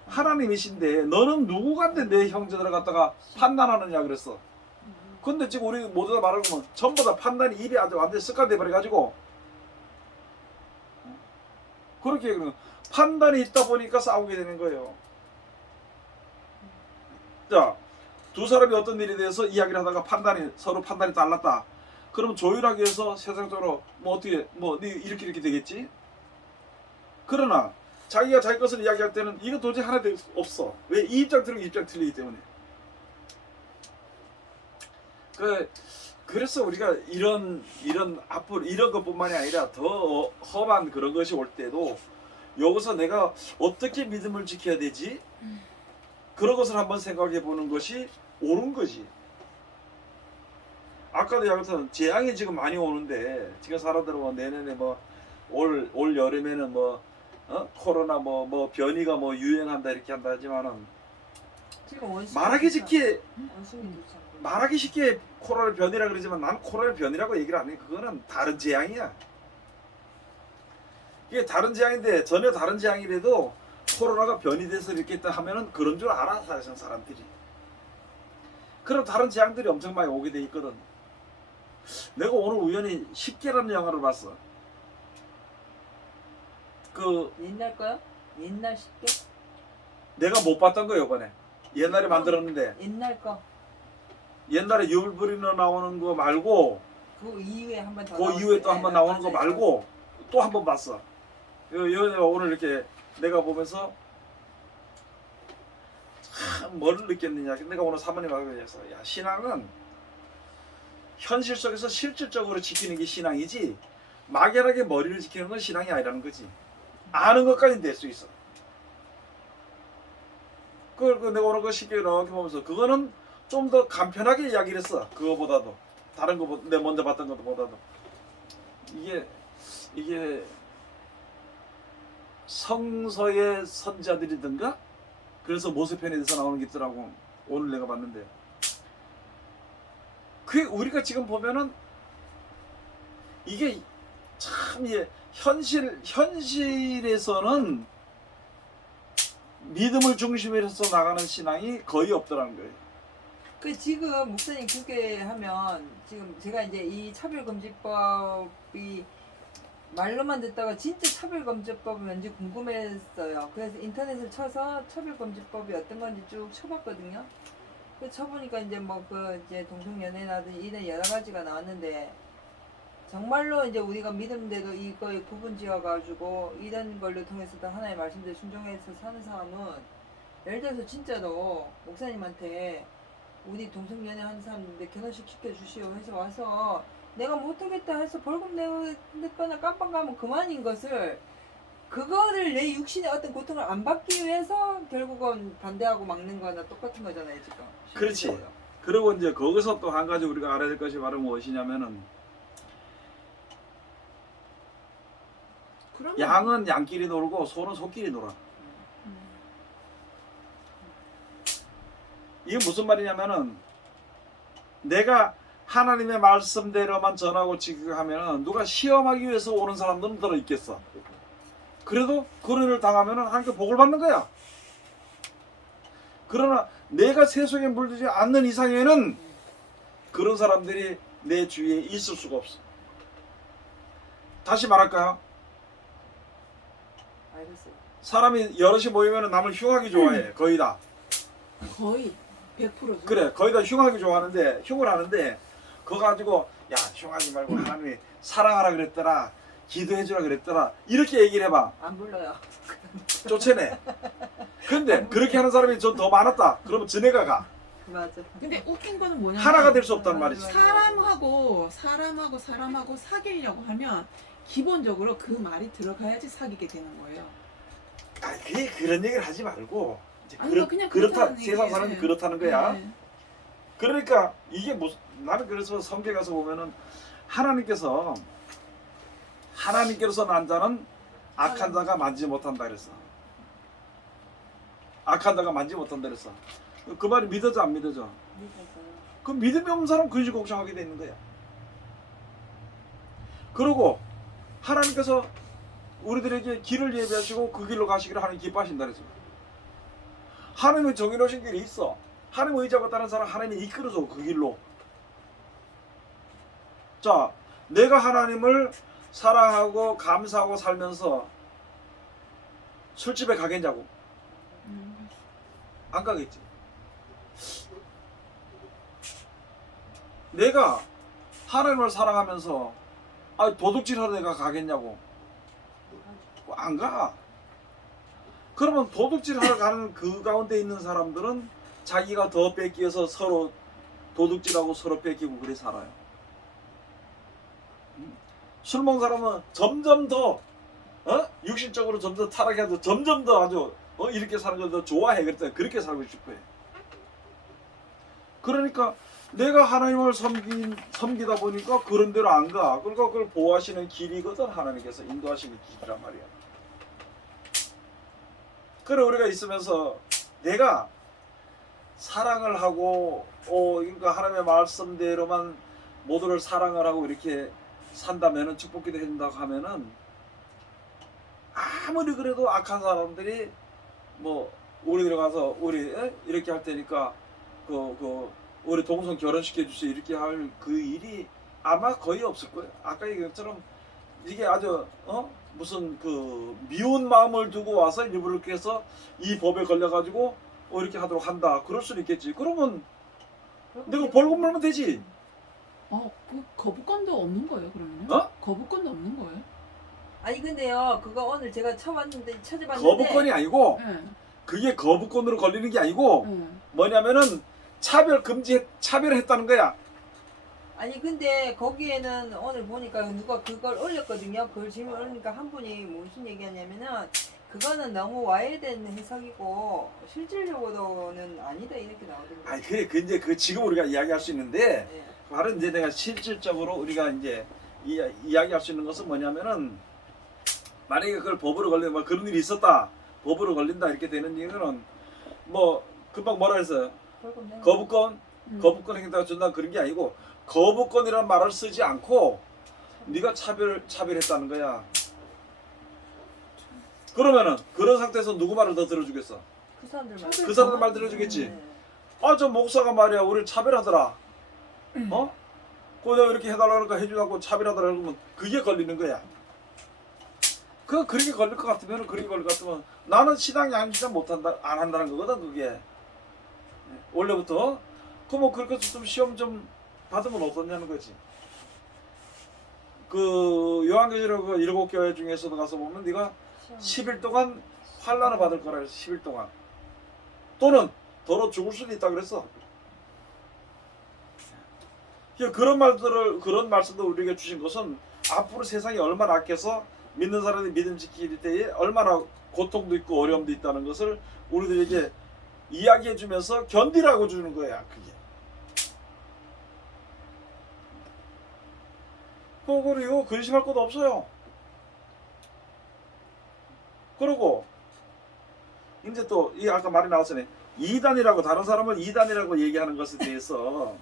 하나님이신데 너는 누구간데 내 형제들을 갖다가 판단하느냐 그랬어. 근데 지금 우리 모두 다 말하는 건 전부 다 판단이 입에 아주 완전히 습관돼 버려가지고 그렇게 그러는 판단이 있다 보니까 싸우게 되는 거예요. 자, 두 사람이 어떤 일에 대해서 이야기를 하다가 서로 판단이 달랐다. 그럼 조율하기 위해서 세상적으로 뭐 어떻게 네 이렇게 되겠지? 그러나 자기가 자기 것을 이야기할 때는 이거 도저히 하나 될 수 없어. 왜? 이 입장 틀리고 이 입장 틀리기 때문에. 그래서 우리가 이런 앞으로 이런 것뿐만이 아니라 더 험한 그런 것이 올 때도 여기서 내가 어떻게 믿음을 지켜야 되지? 그런 것을 한번 생각해 보는 것이 옳은 거지. 아까도 얘기했던 재앙이 지금 많이 오는데 지금 사람들은 뭐 내년에 올 여름에는 코로나 변이가 유행한다 이렇게 한다 하지만은 지금 원숭이 말하기 쉽게 원숭이도 참 말하기 쉽게 코로나 변이라 그러지만 난 코로나 변이라고 얘기를 안 해. 그거는 다른 재앙이야. 이게 다른 재앙인데 전혀 다른 재앙이라도 코로나가 변이돼서 이렇게 있다 하면은 그런 줄 알아 사람들이. 그럼 다른 재앙들이 엄청 많이 오게 돼 있거든. 내가 오늘 우연히 10개라는 영화를 봤어. 옛날 거요? 옛날 10개? 내가 못 봤던 거예요 이번에. 옛날에 만들었는데 옛날 거. 옛날에 유불브리너 나오는 거 말고 그 이후에 한 번 더. 그 이후에 또 한 번 나오는 거 말고 또 한 번 봤어. 오늘 이렇게 내가 보면서 참 뭘 느꼈느냐. 내가 오늘 사모님 말을 해서 야 신앙은 현실 속에서 실질적으로 지키는 게 신앙이지 막연하게 머리를 지키는 건 신앙이 아니라는 거지. 아는 것까지는 될 수 있어. 그걸 내가 오늘 그 쉽게 이렇게 보면서 그거는 좀 더 간편하게 이야기를 했어. 그거보다도 다른 거보다 내가 먼저 봤던 것보다도 이게 성서의 선자들이든가 그래서 모세편에 대해서 나오는 게 있더라고. 오늘 내가 봤는데 그 우리가 지금 보면은 이게 참 현실에서는 믿음을 중심으로 해서 나가는 신앙이 거의 없더라는 거예요. 그 지금 목사님 그렇게 하면 지금 제가 이제 이 차별금지법이 말로만 듣다가 진짜 차별금지법이 뭔지 궁금했어요. 그래서 인터넷을 쳐서 차별금지법이 어떤 건지 쭉 쳐봤거든요. 그 쳐보니까 이제 이제 동성연애라든지 이런 여러 가지가 나왔는데 정말로 이제 우리가 믿음대로 이거에 구분지어가지고 이런 걸로 통해서도 하나의 말씀대로 순종해서 사는 사람은 예를 들어서 진짜로 목사님한테 우리 동성연애 하는 사람인데 결혼식 시켜주시오 해서 와서 내가 못하겠다 해서 벌금 내거나 깜빵 가면 그만인 것을 그거를 내 육신의 어떤 고통을 안 받기 위해서 결국은 반대하고 막는 거나 똑같은 거잖아요 지금. 그렇지. 실질적으로. 그리고 이제 거기서 또 한 가지 우리가 알아야 될 것이 바로 무엇이냐면은 그러면 양은 양끼리 놀고 소는 소끼리 놀아. 이게 무슨 말이냐면은 내가 하나님의 말씀대로만 전하고 지키하면 누가 시험하기 위해서 오는 사람들은 들어 있겠어. 그래도 그런 일을 당하면 하나님께 복을 받는 거야. 그러나 내가 세속에 물들지 않는 이상에는 그런 사람들이 내 주위에 있을 수가 없어. 다시 말할까요? 알겠어요. 사람이 여럿이 모이면 남을 흉하게 좋아해. 거의 다. 거의 100%죠. 그래, 거의 다 흉하게 좋아하는데, 흉을 하는데, 그거 가지고, 야, 흉하지 말고 하나님이 사랑하라 그랬더라, 기도해주라 그랬더라, 이렇게 얘기를 해봐. 안 불러요. 쫓아내. 근데, 그렇게 하는 사람이 좀 더 많았다. 그러면 전해가 가. 맞아. 근데 웃긴 거는 뭐냐면 하나가 될 수 없단 말이지. 사람하고 사귀려고 하면 기본적으로 그 말이 들어가야지 사귀게 되는 거예요. 아, 그게 그런 얘기를 하지 말고, 이제 아니, 그냥 그렇다, 그렇다는 세상 얘기예요. 사람이 그렇다는 거야. 네. 그러니까, 이게 무슨, 나는 그래서 성경에 가서 보면은, 하나님께서 난 자는 악한 자가 만지지 못한다 그랬어. 악한 자가 만지지 못한다 그랬어. 그 말이 믿어져 안 믿어져? 그 믿음이 없는 사람은 그지 걱정하게 되는 거야. 그리고 하나님께서 우리들에게 길을 예비하시고 그 길로 가시기를 하나님 기뻐하신다 그랬어. 하나님의 정해놓으신 길이 있어. 하나님 의지하고 따른 사람 하나님이 이끌어줘 그 길로. 자, 내가 하나님을 사랑하고 감사하고 살면서 술집에 가겠냐고? 안 가겠지. 내가 하나님을 사랑하면서 도둑질하러 내가 가겠냐고? 안 가. 그러면 도둑질하러 가는 그 가운데 있는 사람들은 자기가 더 뺏기어서 서로 도둑질하고 서로 뺏기고 그래 살아요. 술 먹는 사람은 점점 더 육신적으로 점점 타락해도 점점 더 아주 이렇게 사는 걸 더 좋아해. 그랬더니 그렇게 살고 싶어 해. 그러니까 내가 하나님을 섬기다 보니까 그런 대로 안 가. 그러니까 그걸 보호하시는 길이거든. 하나님께서 인도하시는 길이란 말이야. 그래 우리가 있으면서 내가 사랑을 하고 그러니까 하나님의 말씀대로만 모두를 사랑을 하고 이렇게 산다면은 축복기도 해준다고 하면은 아무리 그래도 악한 사람들이 뭐 우리 들어가서 우리 이렇게 할 테니까 우리 동성 결혼시켜 주세요 이렇게 할 그 일이 아마 거의 없을 거예요. 아까 얘기한 것처럼 이게 아주 무슨 그 미운 마음을 두고 와서 일부러 이렇게 해서 이 법에 걸려가지고 이렇게 하도록 한다. 그럴 수는 있겠지. 그러면 내가 벌금 물면 되지. 그 거부권도 없는 거예요, 그러면요? 거부권도 없는 거예요? 아니 근데요 그거 오늘 제가 찾아봤는데 거부권이 아니고 네. 그게 거부권으로 걸리는 게 아니고 네. 뭐냐면은 차별했다는 거야. 아니 근데 거기에는 오늘 보니까 누가 그걸 올렸거든요. 그걸 질문 올리니까 한 분이 무슨 얘기하냐면은 그거는 너무 와해된 해석이고 실질적으로는 아니다 이렇게 나오더라고요. 아니 그래 근데 그 지금 우리가 이야기할 수 있는데 네. 바로 이제 내가 실질적으로 우리가 이제 이야기할 수 있는 것은 뭐냐면은 만약에 그걸 법으로 걸리면 뭐 그런 일이 있었다 법으로 걸린다 이렇게 되는 얘기는 뭐 금방 뭐라 했어요? 거부권 행사가 준다 그런 게 아니고 거부권이라는 말을 쓰지 않고 네가 차별했다는 거야. 그러면은 그런 상태에서 누구 말을 더 들어주겠어? 그 사람들 말 들어주겠지. 네. 저 목사가 말이야 우리를 차별하더라. 그거 이렇게 해달라고 하니까 해주라고 차별하더라 그러면 그게 걸리는 거야. 그렇게 걸릴 것 같으면 그렇게 걸릴 것 같으면 나는 신앙이 아니니까 안 한다는 거거든 그게. 원래부터. 그럼 그렇게 좀 시험 좀 받으면 어떠냐는 거지. 그 요한계시록 그 7교회 중에서도 가서 보면 네가 10일 동안 환난을 받을 거라 그랬어. 10일 동안. 또는 더러 죽을 수도 있다 그랬어. 그런 말씀도 우리에게 주신 것은 앞으로 세상이 얼마나 악해서 믿는 사람이 믿음 지킬 때에 얼마나 고통도 있고 어려움도 있다는 것을 우리들에게 이야기해 주면서 견디라고 주는 거야. 그게. 그리고 근심할 것도 없어요. 그리고 이제 또 이 아까 말이 나왔잖아요. 이단이라고 다른 사람을 이단이라고 얘기하는 것에 대해서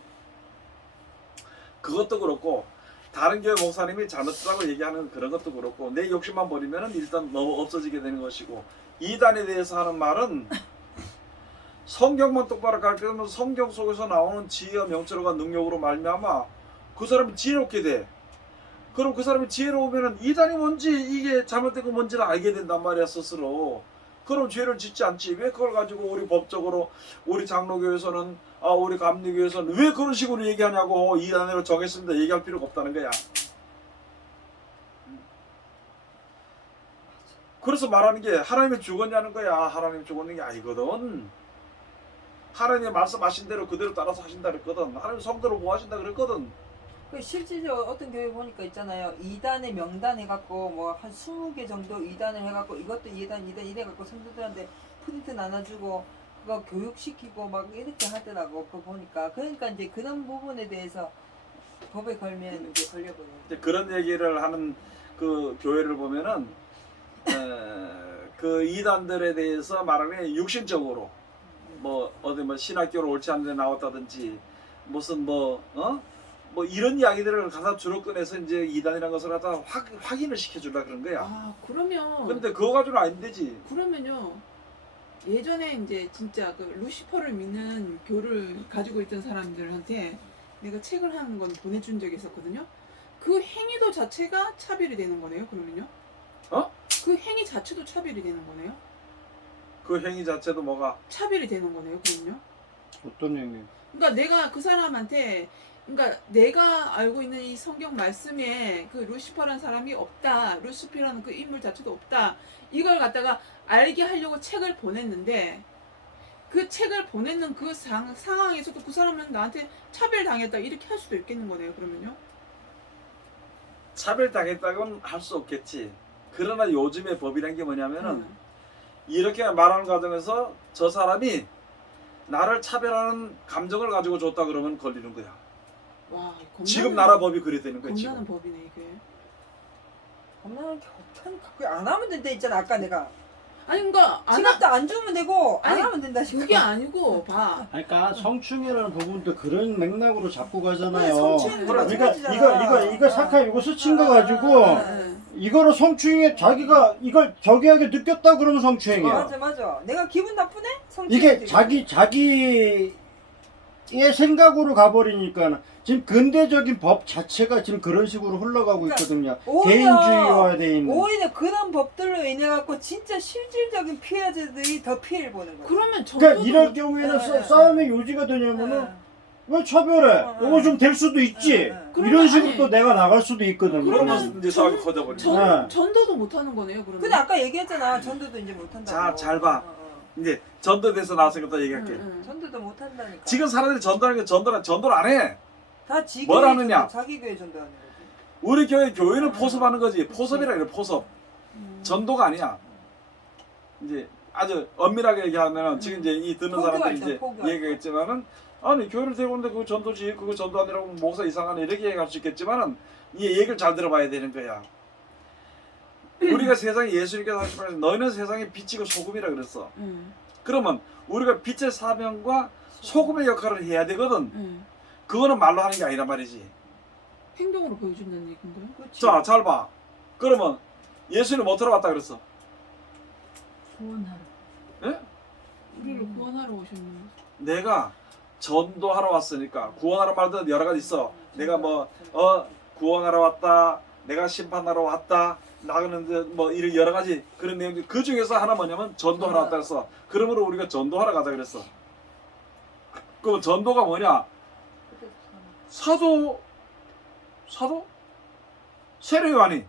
그것도 그렇고 다른 교회 목사님이 잘못했다고 얘기하는 그런 것도 그렇고 내 욕심만 버리면은 일단 너무 없어지게 되는 것이고 이단에 대해서 하는 말은 성경만 똑바로 가르치면 성경 속에서 나오는 지혜와 명철과 능력으로 말미암아 그 사람이 지혜롭게 돼. 그럼 그 사람이 지혜로우면은 이단이 뭔지 이게 잘못된 거 뭔지를 알게 된단 말이야 스스로. 그럼 죄를 짓지 않지. 왜 그걸 가지고 우리 법적으로 우리 장로교에서는 우리 감리교에서는 왜 그런 식으로 얘기하냐고 이단으로 정했습니다. 얘기할 필요가 없다는 거야. 그래서 말하는 게 하나님이 죽었냐는 거야. 하나님이 죽었는 게 아니거든. 하나님이 말씀하신 대로 그대로 따라서 하신다 그랬거든. 하나님 성도를 보호하신다 그랬거든. 그 실질적으로 어떤 교회 보니까 있잖아요. 2단에 명단 해갖고 뭐 한 20개 정도 2단을 해갖고 이것도 2단 이래갖고 성도들한테 프린트 나눠주고 그거 교육시키고 막 이렇게 하더라고. 그거 보니까. 그러니까 이제 그런 부분에 대해서 법에 걸면 이제 걸려버려요. 이제 그런 얘기를 하는 그 교회를 보면은 그 이단들에 대해서 말하면 육신적으로 뭐 어디 뭐 신학교로 옳지 않은 데 나왔다든지 무슨 뭐 이런 이야기들을 갖다 주로 꺼내서 이제 이단이라는 것을 갖다 확인을 시켜주려 그런 거야. 아 그러면 근데 그거 가지고는 안 되지. 그러면요 예전에 이제 진짜 그 루시퍼를 믿는 교를 가지고 있던 사람들한테 내가 책을 한 건 보내준 적이 있었거든요. 그 행위도 자체가 차별이 되는 거네요. 그러면요? 그 행위 자체도 차별이 되는 거네요. 그 행위 자체도 뭐가 차별이 되는 거네요. 그러면요? 어떤 얘기? 그러니까 내가 그 사람한테 그러니까 내가 알고 있는 이 성경 말씀에 그 루시퍼라는 사람이 없다. 루시퍼라는 그 인물 자체도 없다. 이걸 갖다가 알게 하려고 책을 보냈는데 그 책을 보냈는 그 상황에서도 그 사람은 나한테 차별당했다. 이렇게 할 수도 있겠는 거네요. 그러면요? 차별당했다고는 할 수 없겠지. 그러나 요즘의 법이란 게 뭐냐면은 이렇게 말하는 과정에서 저 사람이 나를 차별하는 감정을 가지고 줬다 그러면 걸리는 거야. 와, 지금 나라 법이 그래 되는 거야. 겁나는 지금. 법이네 이게. 겁나는 게 없다니까. 그게 안 하면 된다 했잖아 아까 내가. 아니 그러니까 지갑도 안 주면 되고 안 아니, 하면 된다. 그게 아니고 봐. 그러니까 성추행이라는 부분도 그런 맥락으로 잡고 가잖아요. 성추행은 그래. 그러니까 이거 사카 이거 스친 거 가지고 이거를 성추행에 자기가 이걸 저기하게 느꼈다 그러면 성추행이야. 맞아. 내가 기분 나쁘네? 이게 자기의 생각으로 가버리니까 지금 근대적인 법 자체가 지금 그런 식으로 흘러가고 있거든요. 개인주의화돼 있는. 오히려 그런 법들로 인해 갖고 진짜 실질적인 피해자들이 더 피해를 보는 거야. 그러면 저도 그러니까 이럴 경우에는 싸움의 요지가 되냐면은 왜 차별해? 이거 좀 될 수도 있지. 그러면 이런 식으로 아니, 또 내가 나갈 수도 있거든요. 그러면 이제 싸움이 커져버리는 네. 전도도 못 하는 거네요. 그러면. 근데 아까 얘기했잖아. 전도도 이제 못 한다고. 잘 봐. 이제 전도돼서 나왔으니까 또 얘기할게. 전도도 못 한다니까. 지금 사람들이 전도하는 게 전도를 안 해. 다 지교회 뭘 하느냐? 자기 교회 전도하는 거지. 우리 교회는 포섭하는 거지. 포섭이라 그래. 포섭. 전도가 아니야. 이제 아주 엄밀하게 얘기하면 지금 이제 이 듣는 사람들이 이제 얘기했지만은 아니 교회를 데려오는데 그거 전도지. 그거 전도 아니라고 목사 이상하네 이렇게 얘기할 수 있겠지만은 이 얘기를 잘 들어봐야 되는 거야. 우리가 세상에 예수님께서 하신 말씀 너희는 세상의 빛이고 소금이라 그랬어. 그러면 우리가 빛의 사명과 소금의 역할을 해야 되거든. 그거는 말로 하는 게 아니란 말이지. 행동으로 보여준다는 얘기인가요? 그렇지. 자, 잘 봐. 그러면 예수님 어디로 왔다 그랬어? 구원하러. 예? 우리를 구원하러 오셨네요. 내가 전도하러 왔으니까 구원하러 말도 여러 가지 있어. 내가 뭐 구원하러 왔다. 내가 심판하러 왔다. 나가는데 뭐 이런 여러 가지 그런 내용들 그 중에서 하나 뭐냐면 전도하러 왔다 그랬어. 그러므로 우리가 전도하러 가자 그랬어. 그럼 전도가 뭐냐? 사도 세례 요한이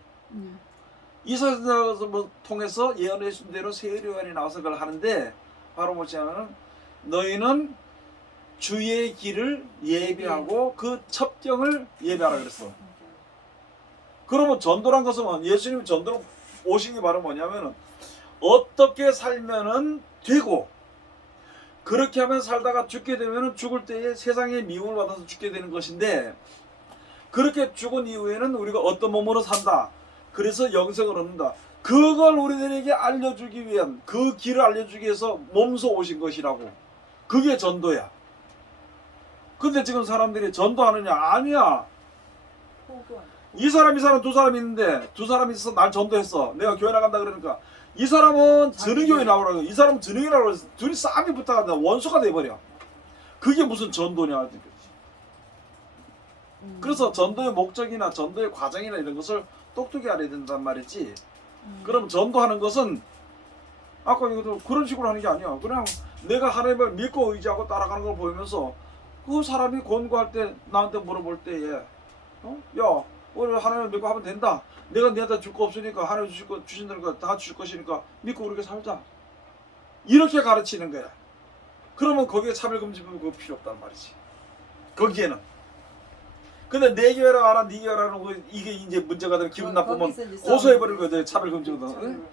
이사야서 뭐 통해서 예언해 준 대로 세례 요한이 나와서 그걸 하는데 바로 뭐냐면 너희는 주의 길을 예비하고 그 첩경을 예비하라 그랬어. 그러면 전도란 것은 예수님이 전도로 오신 게 바로 뭐냐면은 어떻게 살면은 되고 그렇게 하면 살다가 죽게 되면은 죽을 때에 세상의 미움을 받아서 죽게 되는 것인데 그렇게 죽은 이후에는 우리가 어떤 몸으로 산다. 그래서 영생을 얻는다. 그걸 우리들에게 알려주기 위한 그 길을 알려주기 위해서 몸소 오신 것이라고. 그게 전도야. 근데 지금 사람들이 전도하느냐? 아니야. 이 사람 두 사람이 있는데 두 사람이 있어서 날 전도했어. 내가 교회 나간다 그러니까 이 사람은 전능교회 나오라고, 이 사람은 전능이 나오라고 해서 둘이 싸움이 붙어가 원수가 돼버려. 그게 무슨 전도냐. 그래서 전도의 목적이나 전도의 과정이나 이런 것을 똑똑히 알아야 된단 말이지. 그럼 전도하는 것은 아까 이것도 그런 식으로 하는 게 아니야. 그냥 내가 하나님을 믿고 의지하고 따라가는 걸 보면서 그 사람이 권고할 때 나한테 물어볼 때에 야 우리 하나님을 믿고 하면 된다. 내가 너한테 줄 거 없으니까 하나님 주실 거 주신다니까 다 주실 것이니까 믿고 그렇게 살자. 이렇게 가르치는 거야. 그러면 거기에 차별금지법이 그거 필요 없단 말이지. 거기에는. 근데 내 교회라 알아, 네 교회라는 거 이게 이제 문제가 되면 기분 나쁘면 고소해버릴 거야. 차별금지거든. 응?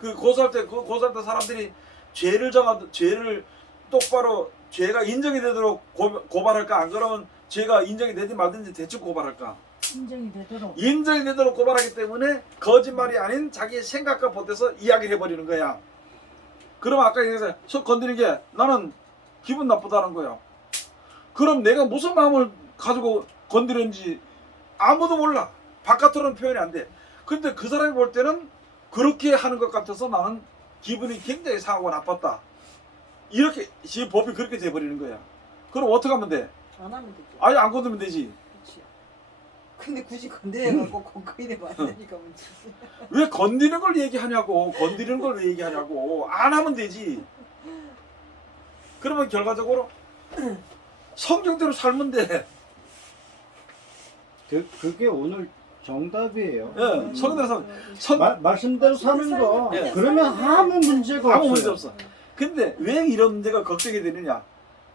그 고소할 때 사람들이 죄를 똑바로 죄가 인정이 되도록 고발할까? 안 그러면 죄가 인정이 되든 말든지 대충 고발할까? 인정이 되도록. 인정이 되도록 고발하기 때문에 거짓말이 아닌 자기의 생각과 보태서 이야기를 해버리는 거야. 그럼 아까 얘기해서 속 건드리는 게 나는 기분 나쁘다는 거야. 그럼 내가 무슨 마음을 가지고 건드렸는지 아무도 몰라. 바깥으로는 표현이 안 돼. 근데 그 사람이 볼 때는 그렇게 하는 것 같아서 나는 기분이 굉장히 상하고 나빴다. 이렇게 지금 법이 그렇게 돼버리는 거야. 그럼 어떻게 하면 돼? 안 하면 되죠. 아예 안 건드리면 되지. 그치. 근데 굳이 건드려갖고 거기에 만드니까 문제지. 왜 건드리는 걸 얘기하냐고. 건드리는 걸 왜 얘기하냐고. 안 하면 되지. 그러면 결과적으로 성경대로 살면 돼. 그게 오늘 정답이에요. 예, 성경대로 살면 말씀대로 사는 거. 예. 그러면 아무 문제가 아무 없어요. 문제 없어. 근데 왜 이런 문제가 걱정이 되느냐?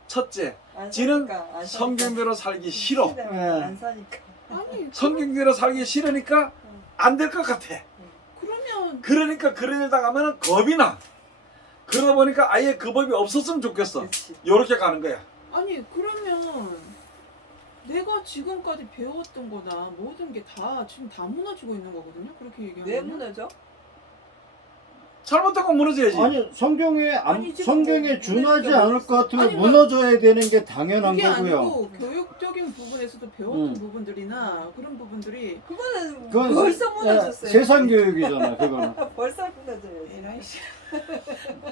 첫째, 지는 성경대로 살기 싫어. 안 사니까. 아니 성경대로 살기 싫으니까 안 될 것 같아. 그러면 그러니까 그런 일 당하면 겁이 나. 그러다 보니까 아예 그 법이 없었으면 좋겠어. 그치. 요렇게 가는 거야. 아니 그러면 내가 지금까지 배웠던 거나 모든 게 다 지금 다 무너지고 있는 거거든요. 그렇게 얘기하면 왜 무너져? 잘못된 건 무너져야지. 아니 성경에 아니, 지금 성경에 뭐 준하지 무너지게 않을 것 같으면 아니, 뭐- 무너져야 되는 게 당연한 그게 거고요. 아니고 교육적인 부분에서도 배웠던 음. 부분들이나 그런 부분들이 그거는 그건 벌써 무너졌어요. 세상 교육이잖아, 그거는. 벌써 무너져요. 에라이씨.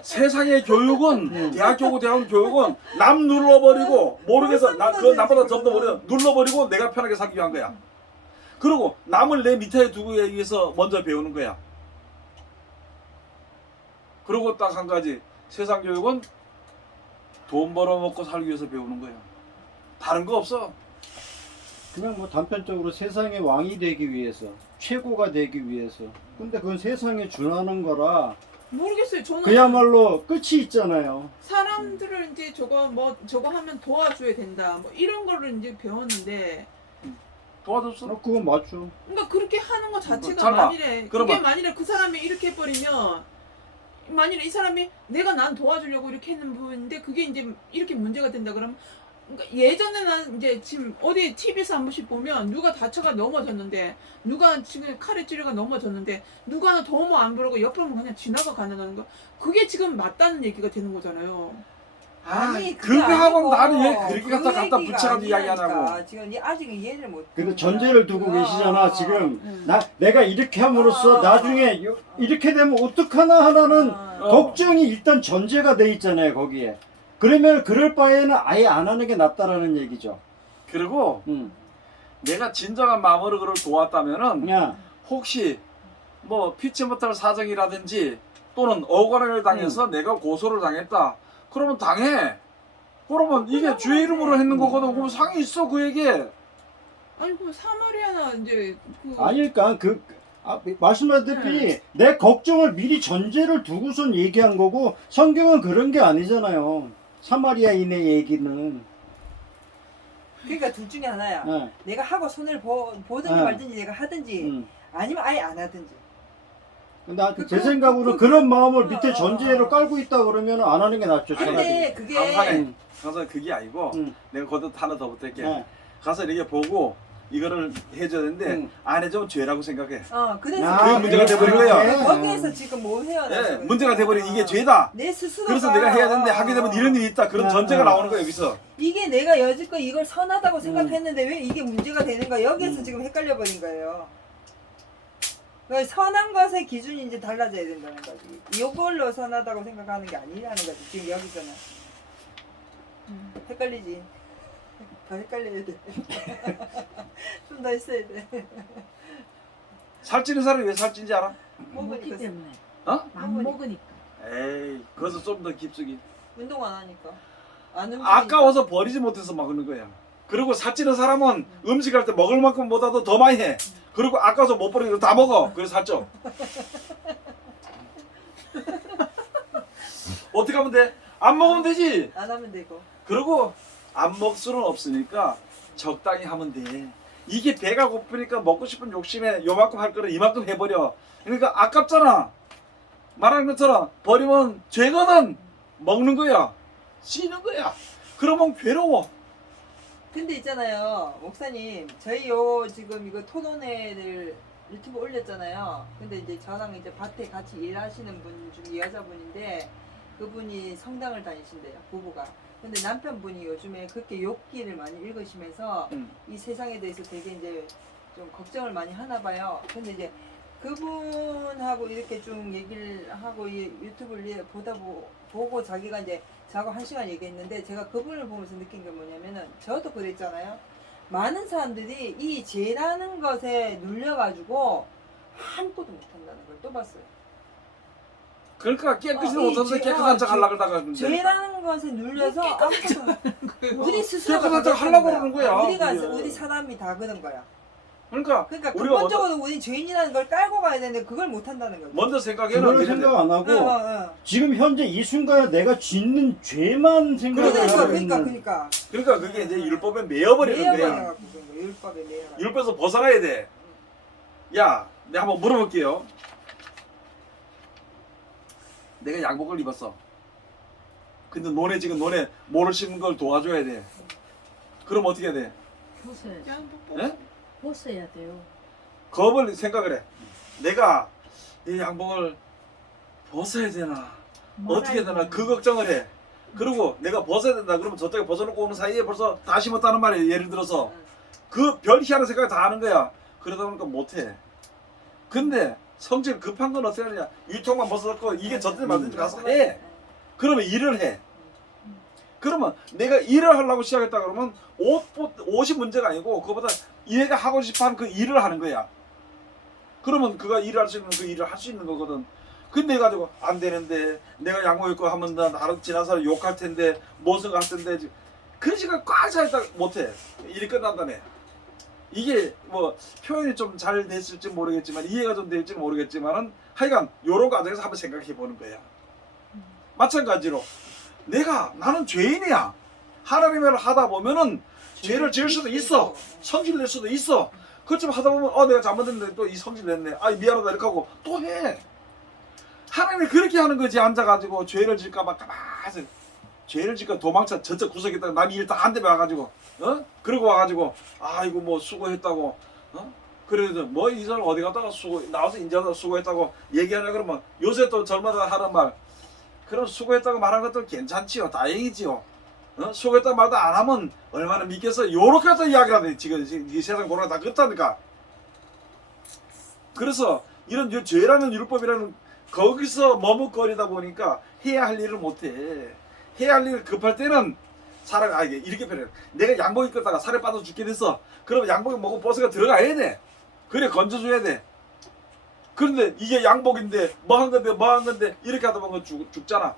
세상의 교육은 대학교고 대학 교육은 남 눌러버리고 모르겠어. 그 나보다 좀 더 모르 눌러버리고 내가 편하게 살기 위한 거야. 그리고 남을 내 밑에 두기 위해서 먼저 배우는 거야. 그리고 딱 한 가지, 세상 교육은 돈 벌어먹고 살기 위해서 배우는 거야. 다른 거 없어. 그냥 뭐 단편적으로 세상의 왕이 되기 위해서, 최고가 되기 위해서. 근데 그건 세상에 준하는 거라 모르겠어요. 저는 그야말로 끝이 있잖아요. 사람들을 이제 저거 하면 도와줘야 된다. 뭐 이런 거를 이제 배웠는데 도와줬어? 그건 맞죠. 그러니까 그렇게 하는 것 자체가 잘 봐. 만일에 그러면- 그게 만일에 그 사람이 이렇게 해버리면 만일에 이 사람이 내가 난 도와주려고 이렇게 했는 부분인데 그게 이제 이렇게 문제가 된다 그러면 그러니까 예전에는 이제 지금 어디 TV에서 한 번씩 보면 누가 다쳐가 넘어졌는데 누가 지금 칼에 찌려가 넘어졌는데 누가 하나 도움 안 부르고 옆으로 그냥 지나가 가는 거 그게 지금 맞다는 얘기가 되는 거잖아요. 아니 그거 하고 아니고 나는 왜 그렇게 그 갖다 얘기가 붙여가지고 이야기하냐고. 아니라니까. 지금 아직 이해를 못. 근데 전제를 두고 계시잖아, 지금. 내가 이렇게 함으로써 아. 나중에 이렇게 되면 어떡하나 하나는 어. 걱정이 일단 전제가 돼 있잖아요, 거기에. 그러면 그럴 바에는 아예 안 하는 게 낫다라는 얘기죠. 그리고 내가 진정한 마음으로 그를 도왔다면은 그냥 혹시 뭐 피치 못할 사정이라든지 또는 억울함을 당해서 내가 고소를 당했다. 그러면 당해. 그러면 이게 주의 이름으로 했는 거거든. 그럼 상이 있어 그에게. 아니 그 사마리아나 이제 그 아닐까 말씀하셨다시피 내 걱정을 미리 전제를 두고선 얘기한 거고 성경은 그런 게 아니잖아요. 사마리아인의 얘기는. 그러니까 둘 중에 하나야. 네. 내가 하고 손을 보든지 네. 말든지 내가 하든지 아니면 아예 안 하든지. 근데 제 생각으로 그런 마음을 밑에 전제로 깔고 있다 그러면 안 하는 게 낫죠. 차라리. 근데 그게 강산에 가서 그게 아니고 음. 내가 거기다 하나 더 붙을게. 네. 가서 이렇게 보고 이거를 해줘야 되는데 응. 안 해주면 죄라고 생각해. 그래서 아, 그게 문제가 돼버린 거야. 거기에서 지금 뭐 해야 예, 문제가 돼버린 이게 죄다. 내 스스로가 그래서 내가 해야 되는데 하게 되면 이런 일이 있다. 그런 전제가 나오는 거야 여기서. 이게 내가 여지껏 이걸 선하다고 생각했는데 왜 이게 문제가 되는가 여기에서 음. 지금 헷갈려 버린 거예요. 그러니까 선한 것의 기준이 이제 달라져야 된다는 거지. 이걸로 선하다고 생각하는 게 아니라는 거지. 지금 여기서는 헷갈리지. 더 헷갈려야 돼. 좀 더 있어야 돼. 살찌는 사람이 왜 살찐지 알아? 먹기 먹으니까 때문에. 어? 안 먹으니까. 에이, 그것은 좀 더 깊숙이. 운동 안 하니까. 안 움직이니까. 아까워서 버리지 못해서 먹는 거야. 그리고 살찌는 사람은 음식할 때 먹을 만큼보다도 더 많이 해. 그리고 아까워서 못 버리고 다 먹어. 그래서 살쪄. 어떻게 하면 돼? 안 먹으면 되지. 안 하면 되고. 그리고 안 먹을 수는 없으니까 적당히 하면 돼. 이게 배가 고프니까 먹고 싶은 욕심에 요만큼 할 거를 이만큼 해버려. 그러니까 아깝잖아. 말하는 것처럼 버리면 죄거든. 먹는 거야. 찌는 거야. 그러면 괴로워. 근데 있잖아요, 목사님, 저희 요 지금 이거 토론회를 유튜브 올렸잖아요. 근데 이제 저랑 이제 밭에 같이 일하시는 분 중에 여자분인데 그분이 성당을 다니신대요, 부부가. 근데 남편분이 요즘에 그렇게 욥기를 많이 읽으시면서 이 세상에 대해서 되게 이제 좀 걱정을 많이 하나 봐요. 근데 이제 그분하고 이렇게 좀 얘기를 하고 이 유튜브를 보고 자기가 이제 저하고 1시간 얘기했는데 제가 그분을 보면서 느낀 게 뭐냐면은 저도 그랬잖아요. 많은 사람들이 이 죄라는 것에 눌려가지고 아무것도 못한다는 걸 또 봤어요. 그러니까 깨끗이 이 못하는데 죄- 깨끗한 척 하려고 하다가 죄라는 것에 눌려서 아무것도 우리 스스로가 깨끗한 척 하려고 그러는 거야. 우리가 그게. 우리 사람이 다 그런 거야. 그러니까 그러니까 우리가 근본적으로 우리 죄인이라는 걸 깔고 가야 되는데 그걸 못 한다는 거죠. 먼저 생각해는 그걸 이런데. 생각 안 하고 어. 지금 현재 이 순간에 내가 짓는 죄만 생각을 그러니까 하고 그러니까 있는 그러니까 그러니까 그게 이제 율법에 매여버리는 거야. 매여버려갖고 그런 거야. 율법에 매여. 율법에서 벗어나야 돼. 야, 내가 한번 물어볼게요. 내가 양복을 입었어. 근데 너네 지금 너네 모를 씹는 걸 도와줘야 돼. 그럼 어떻게 해야 돼? 벗어야지. 그냥 뭐 예? 벗어야 돼요. 겁을 생각을 해. 내가 이 양복을 벗어야 되나? 어떻게 해야 되나? 그 걱정을 해. 그리고 내가 벗어야 된다. 그러면 저쪽에 벗어놓고 오는 사이에 벌써 다 심었다는 말이에요. 예를 들어서. 그 별 희한한 생각을 다 하는 거야. 그러다 보니까 못해. 근데 성질 급한 건 어떻게 하느냐? 유통만 벗어놓고 이게 저때 맞는지 가서 해. 그러면 일을 해. 그러면 내가 일을 하려고 시작했다 그러면 옷이 문제가 아니고 그거보다 얘가 하고 싶어하는 그 일을 하는 거야. 그러면 그가 일할 수 있는 그 일을 할 수 있는 거거든. 근데 가지고 안 되는데 내가 양복 입고 하면 나 다른 지난 사람 욕할 텐데 무슨 할 텐데 그 시간 꽉 차있다 못해. 일이 끝난다네. 이게 뭐 표현이 좀 잘 됐을지 모르겠지만 이해가 좀 될지 모르겠지만은 하여간 요런 과정에서 한번 생각해 보는 거야. 마찬가지로 나는 죄인이야. 하나님의 일을 하다 보면은 죄를 지을 수도 있어. 성질 낼 수도 있어. 그렇지만 하다 보면 내가 잘못했는데 또 이 성질 냈네. 미안하다 이렇게 하고 또 해. 하나님이 그렇게 하는 거지. 앉아가지고 죄를 질까봐 가만히 죄를 질까 도망쳐 저쪽 구석에 있다가 남이 일 다 한 대에 와가지고 그러고 와가지고 아이고 뭐 수고했다고 그래도 뭐 이 사람 어디 갔다가 나와서 인자하다 수고했다고 얘기하냐 그러면 요새 또 젊어들 하는 말 그럼 수고했다고 말한 것도 괜찮지요. 다행이지요. 수고했다고 말도 안 하면 얼마나 믿겠어. 요렇게 갖다 이야기를 하네. 지금 이 세상 고난 다 그렇다니까. 그래서 이런 죄라는 율법이라는 거기서 머뭇거리다 보니까 해야 할 일을 못해. 해야 할 일을 급할 때는 사람이 이렇게 표현해. 내가 양복 입었다가 살에 빠져 죽게 됐어. 그러면 양복에 먹고 버스가 들어가야 돼. 그래 건져줘야 돼. 그런데 이게 양복인데 뭐 한 건데 이렇게 하다 보면 죽잖아.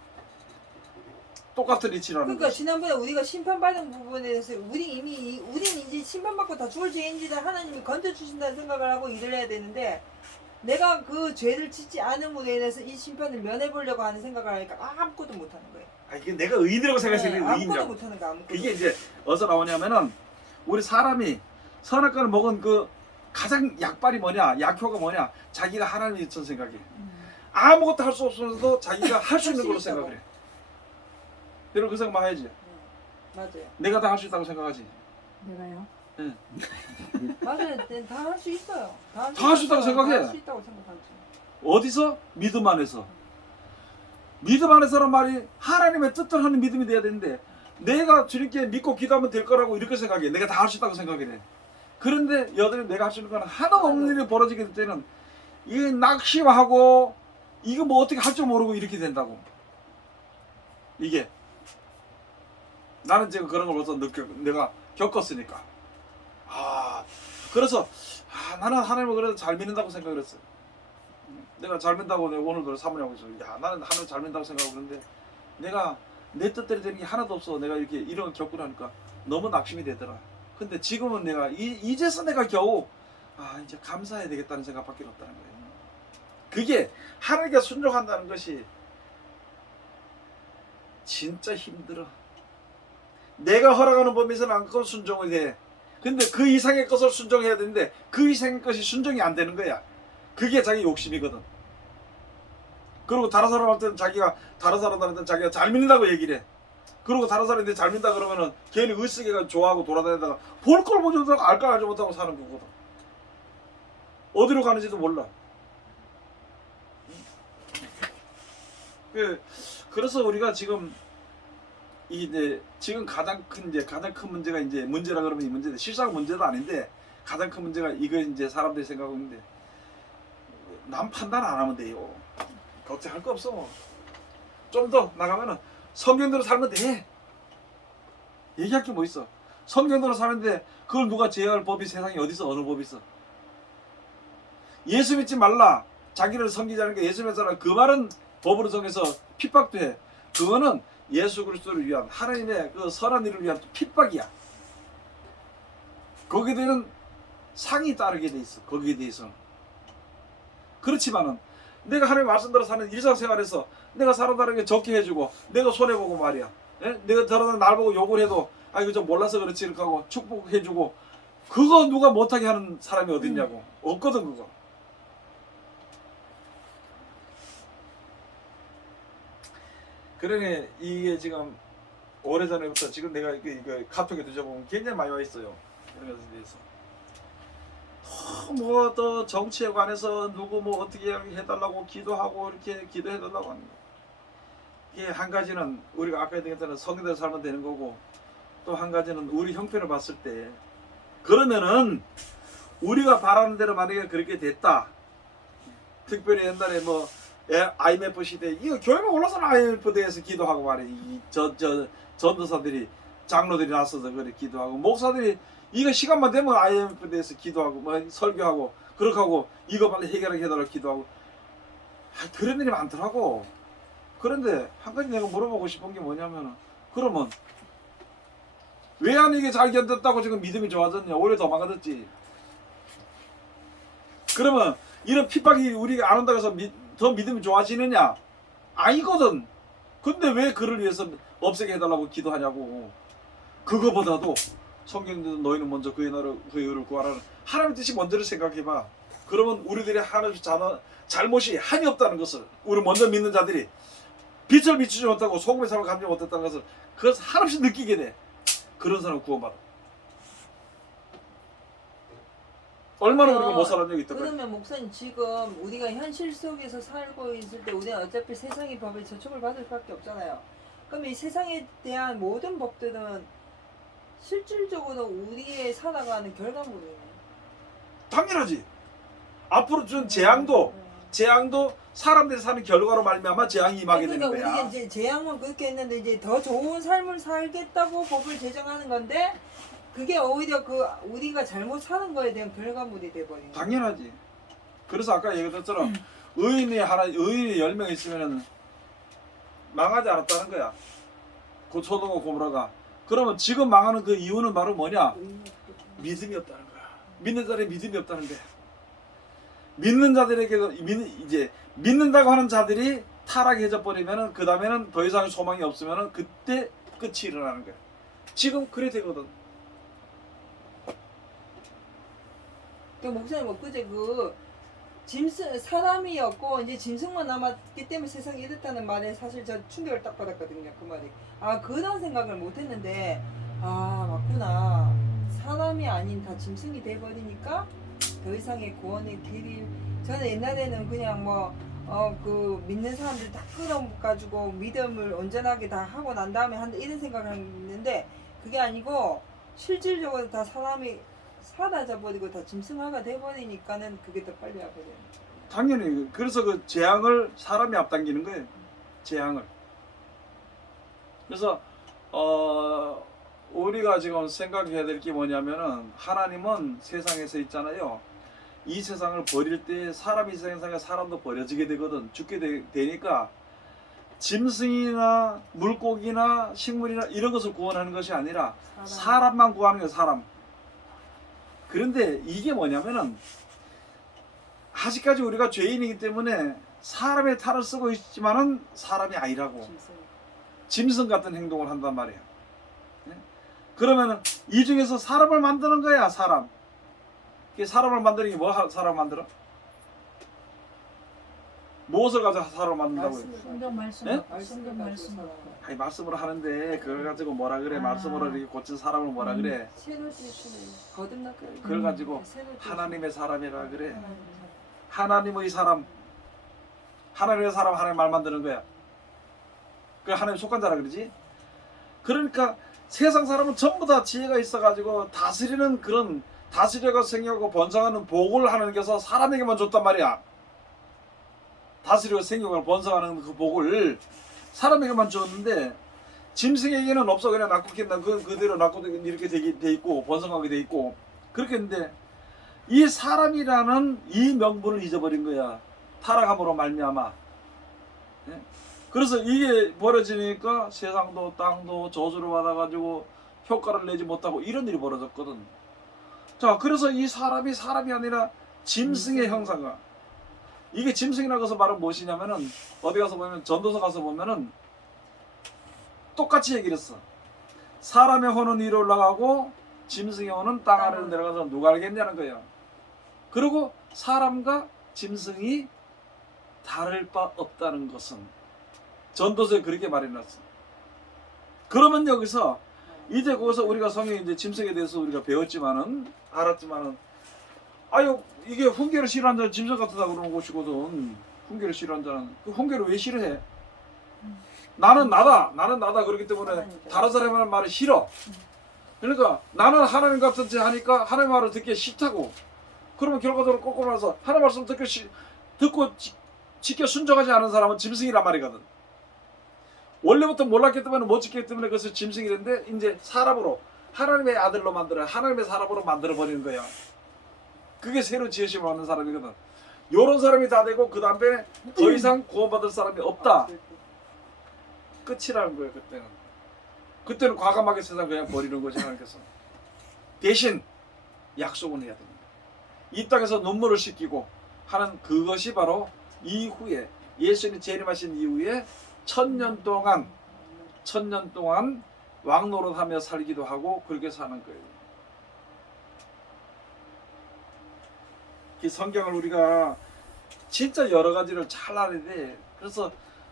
똑같은 이치라는 그러니까 거지. 지난번에 우리가 심판받은 부분에 대해서 우리는 이제 심판받고 다 죽을 죄인지다 하나님이 건져주신다는 생각을 하고 일을 해야 되는데 내가 그 죄를 짓지 않음으로 인해서 이 심판을 면해보려고 하는 생각을 하니까 아무것도 못하는 거예요. 이게 내가 의인이라고 생각해서 네, 그게 아무것도 의인이라고. 못하는 거 아무것도. 그게 이제 어디서 나오냐면은 우리 사람이 선악과를 먹은 그 가장 약발이 뭐냐, 약효가 뭐냐, 자기가 하나님이 있던 생각이. 아무것도 할 수 없으면서도 자기가 할 수 있는 걸로 생각을 해. 여러분 그 생각만 해야지. 맞아요. 내가 다 할 수 있다고 생각하지. 내가요? 맞아요. 다 할 수 있어요. 다 할 수 있다고 생각해. 할 수 있다고 생각하지. 어디서? 믿음 안에서. 믿음 안에서란 말이 하나님의 뜻을 하는 믿음이 돼야 되는데 내가 주님께 믿고 기도하면 될 거라고 이렇게 생각해. 내가 다 할 수 있다고 생각해. 그런데 여전히 내가 할 수 있는 건 하나도 없는 일이 벌어지게 될 때는 이게 낙심하고 이거 뭐 어떻게 할 줄 모르고 이렇게 된다고. 이게 나는 지금 그런 걸 벌써 내가 겪었으니까. 그래서 나는 하나님을 그래도 잘 믿는다고 생각을 했어요. 내가 잘 믿는다고 내가 오늘도 사모님하고 있어요. 나는 하나님 잘 믿는다고 생각하고 그러는데 내가 내 뜻대로 되는 게 하나도 없어. 내가 이렇게 이런 걸 겪고 나니까 너무 낙심이 되더라. 근데 지금은 내가 이제서 내가 겨우 이제 감사해야 되겠다는 생각밖에 없다는 거예요. 그게 하나님께 순종한다는 것이 진짜 힘들어. 내가 허락하는 범위에서는 안건 순종이 돼. 근데 그 이상의 것을 순종해야 되는데 그 이상의 것이 순종이 안 되는 거야. 그게 자기 욕심이거든. 그리고 다른 사람한테는 다른 사람한테는 자기가 잘 믿는다고 얘기를 해. 그리고 다른 사람한테 잘 믿는다 그러면은 괜히 의식해가 좋아하고 돌아다니다가 볼 걸 보지 못하고 알 걸 알지 못하고 사는 거거든. 어디로 가는지도 몰라. 그래서 우리가 지금 지금 가장 큰 문제가 이제 문제라 그러면 이 문제인데 실상 문제도 아닌데 가장 큰 문제가 이거 이제 사람들이 생각하고 있는데 남 판단 안 하면 돼요. 걱정할 거 없어. 좀 더 나가면은 성경대로 살면 돼. 얘기할 게 뭐 있어? 성경대로 사는데 그걸 누가 제어할 법이 세상에 어디서 어느 법이 있어? 예수 믿지 말라. 자기를 섬기자는 게 예수 믿자는 그 말은 법으로 정해서 핍박도 해. 그거는 예수 그리스도를 위한 하나님의 그 선한 일을 위한 핍박이야. 거기에 대한 상이 따르게 돼 있어. 거기에 대해서는. 그렇지만은 내가 하나님 말씀대로 사는 일상생활에서 내가 사람들에게 적게 해주고 내가 손해보고 말이야. 내가 저러다 날 보고 욕을 해도 이거 좀 몰라서 그렇지 이렇게 하고 축복해주고 그거 누가 못하게 하는 사람이 어딨냐고. 없거든 그거. 그러니 이게 지금 오래전에부터 지금 내가 이거 카톡에 뒤져보면 굉장히 많이 와 있어요. 이런 것에 대해서. 뭐 또 정치에 관해서 누구 뭐 어떻게 해달라고 기도하고 이렇게 기도해달라고 하는 거. 이게 한 가지는 우리가 아까 얘기했던 성경대로 살면 되는 거고 또 한 가지는 우리 형편을 봤을 때 그러면은 우리가 바라는 대로 만약에 그렇게 됐다. 특별히 옛날에 뭐 IMF 시대 이거 교회만 올라서는 IMF 대해서 기도하고 말이지. 전도사들이 장로들이 나서서 그래 기도하고 목사들이 이거 시간만 되면 IMF 대해서 기도하고 뭐 설교하고 그렇게 하고 이거 빨리 해결하게 기도하고 그런 일이 많더라고. 그런데 한 가지 내가 물어보고 싶은 게 뭐냐면 그러면 왜 안 이게 잘 견뎠다고 지금 믿음이 좋아졌냐? 오히려 더 망가졌지. 그러면 이런 핍박이 우리가 안 온다고 해서 더 믿음이 좋아지느냐? 아니거든. 근데 왜 그를 위해서 없애게 해달라고 기도하냐고. 그거보다도 성경에도 너희는 먼저 그의 나라를 그의 의를 구하라는 하나님의 뜻이 먼저를 생각해봐. 그러면 우리들의 하나님의 잘못이 한이 없다는 것을 우리 먼저 믿는 자들이 빛을 비추지 못하고 소금의 삶을 감지 못했다는 것을 그것을 한없이 느끼게 돼. 그런 사람은 구원받아. 얼마나 우리가 못 살았냐고 있던 거야. 그러면 목사님 지금 우리가 현실 속에서 살고 있을 때 우리는 어차피 세상의 법에 저촉을 받을 수밖에 없잖아요. 그럼 이 세상에 대한 모든 법들은 실질적으로 우리의 살아가는 결과물이에요. 당연하지. 앞으로 준 재앙도 사람들이 사는 결과로 말미암아 재앙이 임하게 되는 그러니까 거야. 우리가 이제 재앙은 그렇게 했는데 이제 더 좋은 삶을 살겠다고 법을 제정하는 건데 그게 오히려 그 우리가 잘못 사는 거에 대한 결과물이 돼버리는 거야. 당연하지. 그래서 아까 얘기했던 것처럼 의인이 10명 있으면 망하지 않았다는 거야. 그 소돔과 고모라가. 그러면 지금 망하는 그 이유는 바로 뭐냐? 믿음이 없다는 거야. 믿는 자들이 믿음이 없다는 거야. 믿는 자들에게도 이제 믿는다고 하는 자들이 타락해져 버리면은 그 다음에는 더 이상 소망이 없으면은 그때 끝이 일어나는 거야. 지금 그래 되거든. 그 목사님 엊그제 그 짐승 사람이었고 이제 짐승만 남았기 때문에 세상이 이랬다는 말에 사실 저 충격을 딱 받았거든요. 그 말이 그런 생각을 못했는데 맞구나. 사람이 아닌 다 짐승이 돼버리니까 더 이상의 구원의 길이. 저는 옛날에는 그냥 그 믿는 사람들 다 끌어가지고 믿음을 온전하게 다 하고 난 다음에 한다 이런 생각을 했는데 그게 아니고 실질적으로 다 사람이 사라져버리고 다 짐승화가 돼버리니까는 그게 더 빨리 와버려요. 당연히 그래서 그 재앙을 사람이 앞당기는 거예요. 재앙을. 그래서 우리가 지금 생각해야 될 게 뭐냐면은 하나님은 세상에서 있잖아요. 이 세상을 버릴 때 사람이 세상에 사람도 버려지게 되거든. 죽게 되니까 짐승이나 물고기나 식물이나 이런 것을 구원하는 것이 아니라 사람만 구하는 거예요. 사람. 그런데 이게 뭐냐면은 아직까지 우리가 죄인이기 때문에 사람의 탈을 쓰고 있지만은 사람이 아니라고 짐승 같은 행동을 한단 말이에요. 그러면은 이 중에서 사람을 만드는 거야. 사람. 사람을 만드는 게 뭐 사람 만들어? 무엇을 가지고 사람을 만든다고요? 성경 말씀. 예? 성경 말씀. 아니 말씀으로 하는데 그걸 가지고 뭐라 그래? 말씀으로 이렇게 고친 사람을 뭐라 그래? 새로 지으시는 거듭났거든요. 그걸 가지고 새로 지으시는 하나님의 사람이라 그래. 하나님의 사람. 하나님의 사람. 하나님의 사람 하나님 말 만드는 거야. 그 하나님 속한 자라 그러지? 그러니까 세상 사람은 전부 다 지혜가 있어가지고 다스리는 그런 다스려가 생겨고 번성하는 복을 하나님께서 사람에게만 줬단 말이야. 다스리고 생겨고 번성하는 그 복을 사람에게만 줬는데 짐승에게는 없어. 그냥 낳고 겠나 그대로 낳고 이렇게 돼 있고 번성하게 돼 있고 그렇게 했는데 이 사람이라는 이 명분을 잊어버린 거야. 타락함으로 말미암아. 예? 그래서 이게 벌어지니까 세상도 땅도 저주를 받아가지고 효과를 내지 못하고 이런 일이 벌어졌거든. 자, 그래서 이 사람이 아니라 짐승의 형상과 이게 짐승이라고 해서 말은 무엇이냐면은 어디 가서 보면 전도서 가서 보면은 똑같이 얘기를 했어. 사람의 혼은 위로 올라가고 짐승의 혼은 땅 아래로 내려가서 누가 알겠냐는 거예요. 그리고 사람과 짐승이 다를 바 없다는 것은 전도서에 그렇게 말해놨어. 그러면 여기서 이제 거기서 우리가 성경에 이제 짐승에 대해서 우리가 배웠지만은 알았지만은 아유 이게 훈계를 싫어하는 자는 짐승 같다 그러는 것이거든. 훈계를 싫어하는 자는 그 훈계를 왜 싫어해? 나는 나다 그렇기 때문에 다른 사람의 말을 싫어. 그러니까 나는 하나님 같은 지 하니까 하나님 말을 듣기 싫다고. 그러면 결과적으로 거꾸로 나서 하나님 말씀 듣고 지켜 순종하지 않은 사람은 짐승이란 말이거든. 원래부터 몰랐기 때문에 못 지켰기 때문에 그것을 짐승이랬는데 이제 사람으로 하나님의 아들로 만들어 하나님의 사람으로 만들어 버리는 거야. 그게 새로 지으심을 받는 사람이거든. 요런 사람이 다 되고 그 다음에 더 이상 구원받을 사람이 없다. 끝이라는 거예요. 그때는 과감하게 세상 그냥 버리는 거지. 하나님께서 대신 약속은 해야 됩니다. 이 땅에서 눈물을 씻기고 하는 그것이 바로 이후에 예수님이 재림하신 이후에 1000년 동안 왕노릇하며 살기도 하고 그렇게 사는 거예요. 이 성경을 우리가 진짜 여러 가지를 잘 알아야 돼. 그래서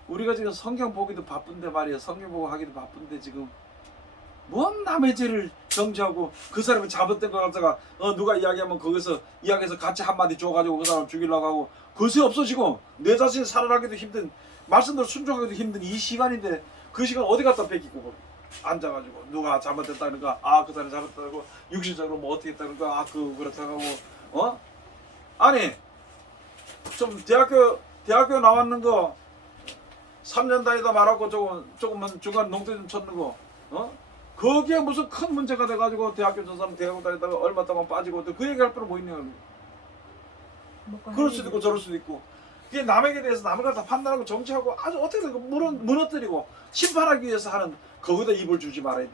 우리가 지금 성경 보기도 바쁜데 말이야. 성경 보고 하기도 바쁜데 지금 뭔 남의 죄를 정죄하고 그 사람이 잘못된 거 갖다가 누가 이야기하면 거기서 이야기해서 같이 한마디 줘가지고 그 사람 죽이려고 하고 그것이 없어지고 내 자신이 살아나기도 힘든 말씀대로 순종하기도 힘든 이 시간인데 그 시간 어디 갖다 뺏기고 앉아가지고 누가 잘못됐다니까 그 사람이 잘못했다고 육신적으로 뭐 어떻게 했다니까 그렇다고 아니 좀 대학교 나왔는 거 3년 다니다 말하고 조금만 중간 농대 좀 쳤는 거 거기에 무슨 큰 문제가 돼가지고 대학교 저 사람 대학교 다니다가 얼마 동안 빠지고 그 얘기할 필요 뭐 있냐. 그럴 수도 있고 저럴 수도 있고 그게 남에게 대해서 남을 갖다 판단하고 정치하고 아주 어떻게든 무너뜨리고 심판하기 위해서 하는 거기다 입을 주지 말아야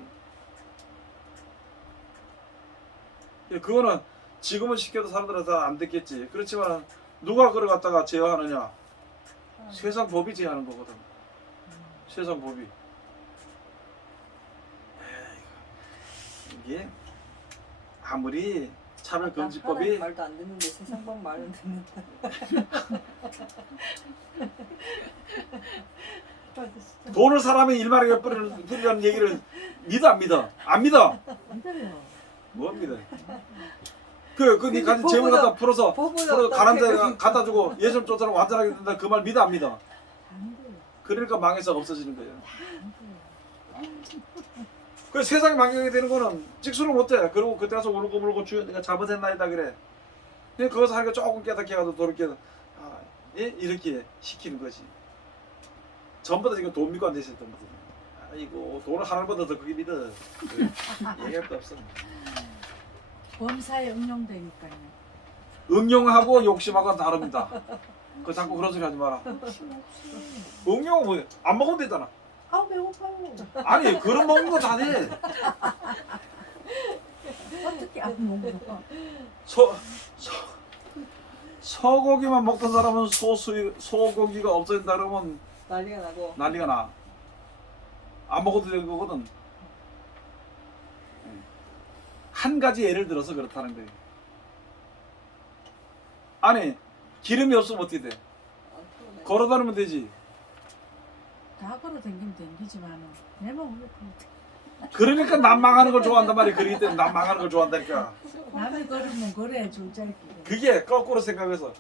돼. 그거는 지금은 시켜도 사람들은 다 안 듣겠지. 그렇지만 누가 그걸 갖다가 제어하느냐? 세상 법이 제어하는 거거든. 세상 법이. 이게 아무리 차별금지법이 말도 안 듣는데 세상 법 말은 듣는다. 돈을 사람이 일만하게 뿌리라는 얘기를 믿어 안 믿어? 안 믿어. 믿어요. 뭡니다. 그네 가진 재물 갖다 풀어서 가는 데 갖다 주고 예전 쫓아는 완전하게 된다. 그 말 믿어 안 믿어? 안 돼요. 그러니까 망해서 없어지는 거예요. 안 돼요. 그 세상이 망하게 되는 거는 직수를 못해. 그리고 그때 가서 울고 물고 주여 내가 잘못했나이다 그래. 근데 그것을 하니까 조금 깨닫게 해가지고 돌이켜 예? 이렇게 시키는 거지. 전부 다 지금 돈 믿고 앉아있었던 거거든. 아이고 돈을 하나보다 더 크게 믿어. 얘기할 거 없어. 범사에 응용되니까요. 응용하고 욕심하고는 다릅니다. 그 자꾸 그런 소리 하지 마라. 욕심 없이. 응용은 뭐야? 안 먹으면 되잖아. 아 배고파요. 아니 그런 먹는 거 다 돼. 어떻게 안 먹어? 소고기만 먹던 사람은 소고기가 없어진다 그러면 난리가 나고. 난리가 나. 안 먹어도 되는 거거든. 한 가지 예를 들어서 그렇다는 거예요. 아니 기름이 없으면 어떻게 돼? 걸어 다니면 되지. 다 걸어 댕기면 댕기지만은 내 몸은 그렇게. 그러니까 남 망하는 걸 좋아한단 말이야. 그러기 때문에 남 망하는 걸 좋아한다니까. 남이 걸으면 그래 줄잘기. 그게 거꾸로 생각해서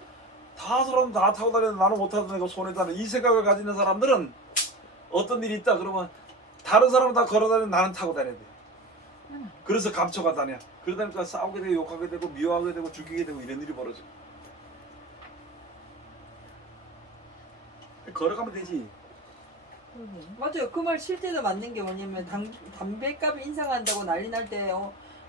다 사람 다 타고 다니는데 나는 못 타도 되고 손에 다는 이 생각을 가지는 사람들은 어떤 일이 있다 그러면 다른 사람은 다 걸어 다니는 나는 타고 다녀야 돼. 그래서 감춰가 다녀. 그러다니까 싸우게 되고 욕하게 되고 미워하게 되고 죽이게 되고 이런 일이 벌어져. 걸어가면 되지. 맞아요. 그 말 실제로 맞는 게 뭐냐면 담배값이 인상한다고 난리 날 때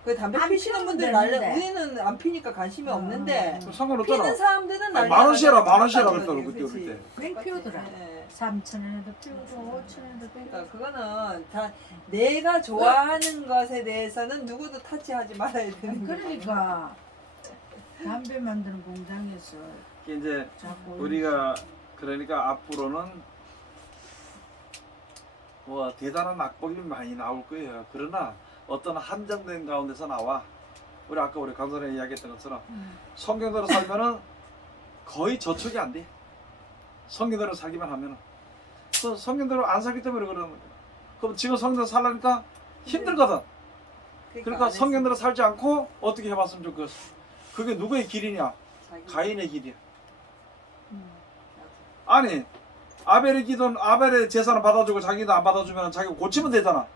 그 담배 안 피시는 피우면 분들 난리 되는데. 우리는 안 피니까 관심이 없는데 상관없잖아. 피는 사람들은 난리 만 원씩이라 만 원씩이라 나는 그랬더라고 거지, 그때 그치? 우리 때. 맹 피우더라. 네. 3,000원에도 피우고 5,000원에도 그러니까 피우고. 그거는 다 내가 좋아하는 것에 대해서는 누구도 타치하지 말아야 되는 거야. 그러니까 담배 만드는 공장에서 이제 자꾸 우리가 그러니까 앞으로는 뭐 대단한 악법이 많이 나올 거예요. 그러나 어떤 한정된 가운데서 나와. 우리 아까 우리 강선에 이야기했던 것처럼 성경대로 살면은 거의 저촉이 안 돼. 성경대로 살기만 하면은. 그 성경대로 안 살기 때문에 그러는 거야. 그럼 지금 성경대로 살라니까 힘들거든. 그러니까 안 했어. 성경대로 살지 않고 어떻게 해봤으면 좋겠어. 그게 누구의 길이냐? 자기. 가인의 길이야. 맞아. 아니 아벨의 재산을 받아주고 자기도 안 받아주면 자기가 고치면 되잖아.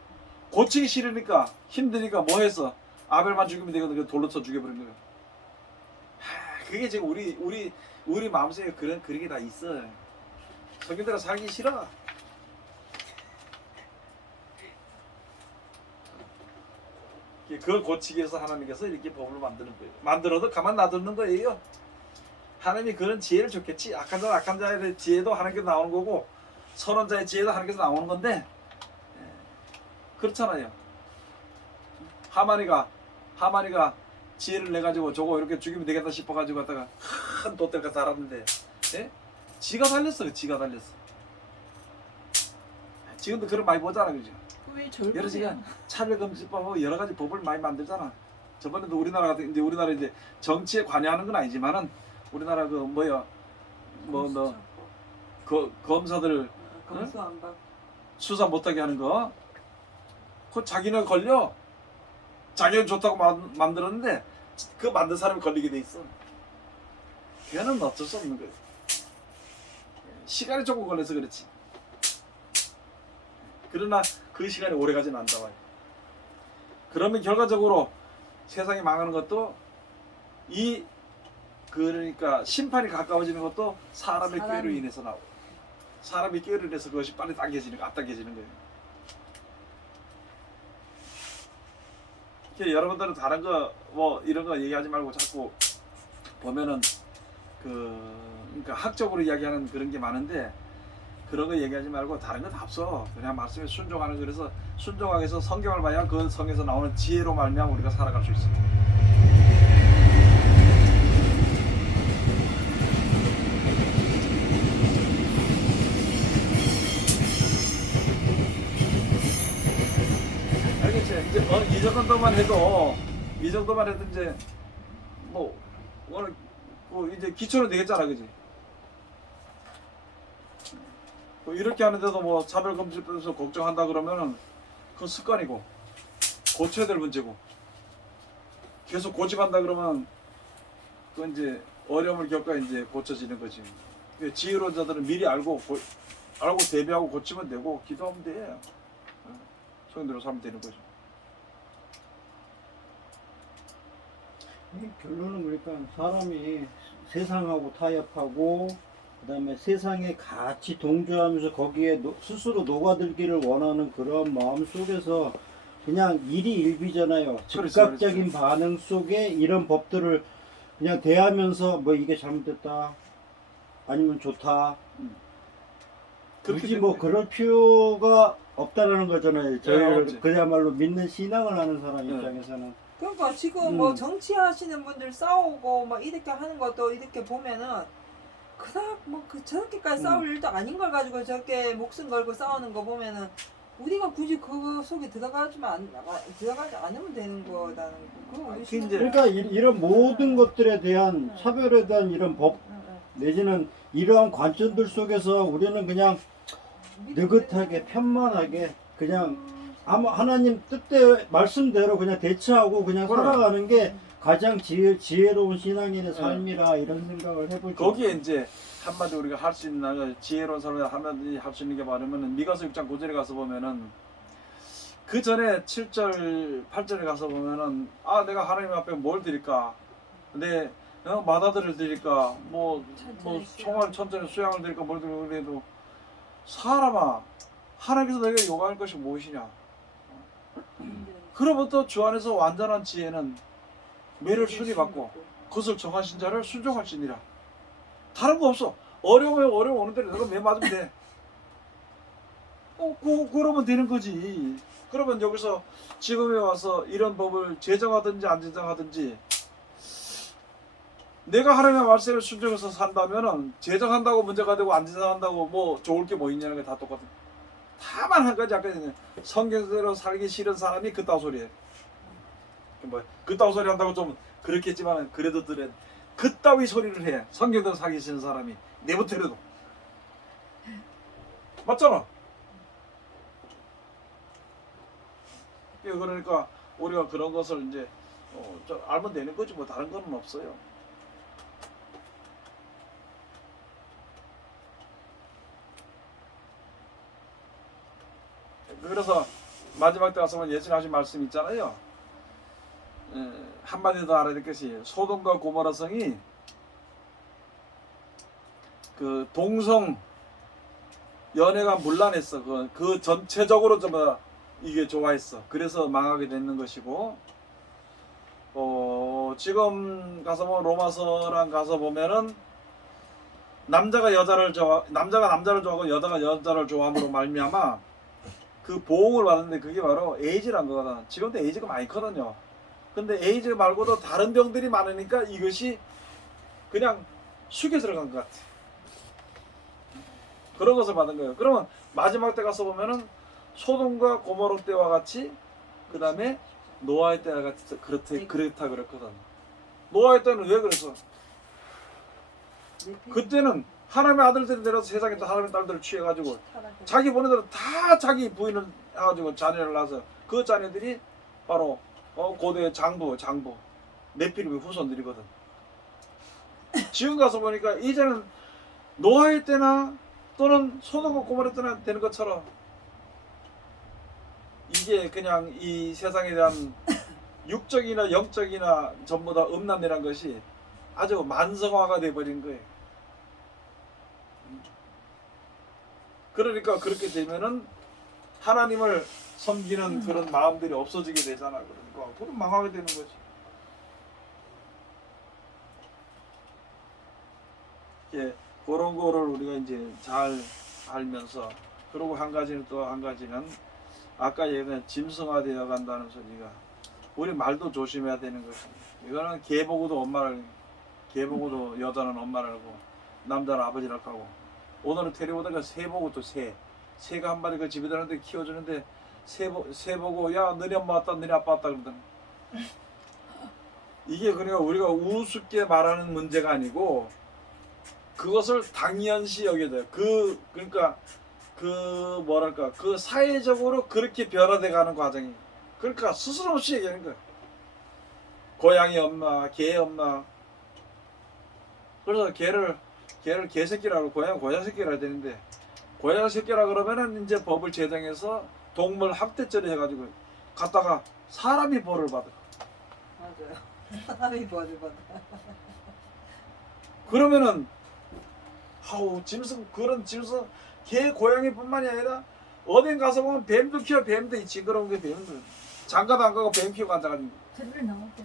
고치기 싫으니까 힘드니까 뭐 했어? 아벨만 죽이면 되거든. 그 돌로 쳐 죽여버린 거야. 그게 지금 우리 마음속에 그런 게 다 있어. 성경대로 살기 싫어. 그걸 고치기 위해서 하나님께서 이렇게 법을 만드는 거예요. 만들어도 가만 놔두는 거예요. 하나님이 그런 지혜를 줬겠지. 악한 자의 지혜도 하나님께서 나오는 거고 선언자의 지혜도 하나님께서 나오는 건데 그렇잖아요. 하만이가 지혜를 내 가지고 저거 이렇게 죽이면 되겠다 싶어 가지고 갖다가 큰 돛대가 달았는데 지가 달렸어. 지가 달렸어. 지금도 그런 많이 보잖아, 그죠? 왜 여러 절반이야? 시간 차별금지법하고 여러 가지 법을 많이 만들잖아. 저번에도 우리나라 같은 우리나라 정치에 관여하는 건 아니지만은 우리나라 그 뭐야 검사들 검수 안 받고. 수사 못하게 하는 거, 그거 자기는 걸려. 자기는 좋다고 만들었는데 그 만든 사람이 걸리게 돼 있어. 걔는 어쩔 수 없는 거예요. 시간이 조금 걸려서 그렇지. 그러나 그 시간이 오래 가진 않다 봐요. 그러면 결과적으로 세상이 망하는 것도 그러니까 심판이 가까워지는 것도 사람의 꾀로 인해서 나오고 사람의 꾀로 인해서 그것이 빨리 앞당겨지는 거예요. 여러분들은 다른 거 뭐 이런 거 얘기하지 말고 자꾸 보면은 그러니까 학적으로 이야기하는 그런 게 많은데 그런 거 얘기하지 말고 다른 거 다 없어. 그냥 말씀에 순종하는. 그래서 순종하기 위해서 성경을 봐야 그 성에서 나오는 지혜로 말미암아 우리가 살아갈 수 있어요. 알겠지? 이제 이 정도만 해도 이제 뭐 오늘 이제 기초는 되겠잖아, 그지? 뭐 이렇게 하는데도 뭐 차별금지법에서 걱정한다 그러면은 그건 습관이고 고쳐야 될 문제고 계속 고집한다 그러면 그 이제 어려움을 겪어 이제 고쳐지는 거지. 그 지혜로운 자들은 미리 알고 대비하고 고치면 되고 기도하면 돼. 성대로 살면 되는 거죠. 결론은 그러니까 사람이 세상하고 타협하고 그다음에 세상에 같이 동조하면서 거기에 스스로 녹아들기를 원하는 그런 마음 속에서 그냥 일이 일비잖아요. 그렇죠, 즉각적인 그렇죠. 반응 속에 이런 법들을 그냥 대하면서 뭐 이게 잘못됐다 아니면 좋다 그렇게 굳이 뭐 되는 그럴 필요가 없다라는 거잖아요. 저희를 없지. 그야말로 믿는 신앙을 하는 사람 네. 입장에서는 그러니까 지금 뭐 정치하시는 분들 싸우고 막 이렇게 하는 것도 이렇게 보면은 그닥 뭐그 저렇게까지 싸울 일도 아닌 걸 가지고 저렇게 목숨 걸고 싸우는 거 보면은 우리가 굳이 그 속에 들어가지 않으면 되는 거라는 거. 그거 우리 이제 그러니까 이런 모든 것들에 대한 차별에 대한 이런 법 내지는 이러한 관점들 속에서 우리는 그냥 느긋하게 편만하게 그냥 아마 하나님 뜻대 말씀대로 그냥 대처하고 그냥 그래. 살아가는 게 가장 지혜로운 신앙인의 삶이라 이런 생각을 해보죠. 거기에 이제 한마디 우리가 할 수 있는 지혜로운 사람이 한마디 할 수 있는 게 뭐냐면은 미가서 6장 9절에 가서 보면은 그 전에 7절 8절에 가서 보면은 아 내가 하나님 앞에 뭘 드릴까 내 마다들을 드릴까 뭐 총알 천천히 수양을 드릴까 뭘 드릴까 그래도 사람아 하나님께서 너에게 요구할 것이 무엇이냐 그러면 또 주 안에서 완전한 지혜는 매를 순위 받고 그것을 정하신 자를 순종할지니라. 다른 거 없어. 어려우면 어려움 오는 대로 내가 매 맞으면 돼. 그러면 되는 거지. 그러면 여기서 지금에 와서 이런 법을 제정하든지 안 제정하든지 내가 하나님의 말씀을 순종해서 산다면은 제정한다고 문제가 되고 안 제정한다고 뭐 좋을 게 뭐 있냐는 게 다 똑같아. 다만 한 가지 아까 전에 성경대로 살기 싫은 사람이 그따위 소리해. 뭐 그따위 소리 한다고 좀 그렇겠지만 그래도 들은 그따위 소리를 해. 성경대로 살기 싫은 사람이 내부터라도 맞잖아. 그러니까 우리가 그런 것을 이제 알면 되는 거지 뭐 다른 거는 없어요. 그래서 마지막 때 가서 예수님 하신 말씀 있잖아요. 한마디 더 알아야 될 것이 소돔과 고모라 성이 그 동성 연애가 문란했어. 그 전체적으로 좀 이게 좋아했어. 그래서 망하게 되는 것이고 지금 가서 뭐 로마서랑 가서 보면은 남자가 남자를 좋아하고 여자가 여자를 좋아함으로 말미암아 그 보응을 받는데 그게 바로 에이즈란 거거든. 지금도 에이즈가 많거든요. 근데 에이즈 말고도 다른 병들이 많으니까 이것이 그냥 숙여 들어간 것 같아. 그런 것을 받은 거예요. 그러면 마지막 때 가서 보면은 소돔과 고모라 때와 같이 그 다음에 노아의 때와 같이 그렇다 그랬거든. 노아의 때는 왜 그랬어? 그때는 하나님의 아들들이 내려서 세상에 또 하나님의 딸들을 취해가지고 자기 보내들은 다 자기 부인을 해가지고 자녀를 낳아서 그 자녀들이 바로 고대의 장부 네피림의 후손들이거든. 지금 가서 보니까 이제는 노아의 때나 또는 소돔과 고모라 때나 되는 것처럼 이게 그냥 이 세상에 대한 육적이나 영적이나 전부 다 음란이란 것이 아주 만성화가 돼버린 거예요. 그러니까 그렇게 되면은 하나님을 섬기는 그런 마음들이 없어지게 되잖아. 그러니까 그럼 망하게 되는 거지. 예, 그런 거를 우리가 이제 잘 알면서 그리고 한 가지는 아까 얘기한 짐승화되어 간다는 소리가 우리 말도 조심해야 되는 것입니다. 이거는 개 보고도 여자는 엄마를 하고 남자는 아버지를 하고 오늘은 데려오다가 새 보고 또 새가 한 마리 그 집에들한테 키워주는데 새 보고 야 너네 엄마 왔다 너네 아빠 왔다 그러더니 이게 그러니까 우리가 우습게 말하는 문제가 아니고 그것을 당연시 여겨야 돼요. 그러니까 그 사회적으로 그렇게 변화돼 가는 과정이 그러니까 스스럼 없이 얘기하는 거예요. 고양이 없나 개 없나. 그래서 개를 개새끼라고 고양 새끼라 해야 되는데 고양 새끼라 그러면은 이제 법을 제정해서 동물 학대죄를 해가지고 갖다가 사람이 벌을 받아. 맞아요. 사람이 벌을 받아. 그러면은 아우 짐승 그런 짐승 개 고양이뿐만이 아니라 어딘 가서 보면 뱀도 키워. 뱀도 이 징그러운 게 뱀도 장가도 안 가고 뱀 키우고 앉아가지고. TV에 나오대.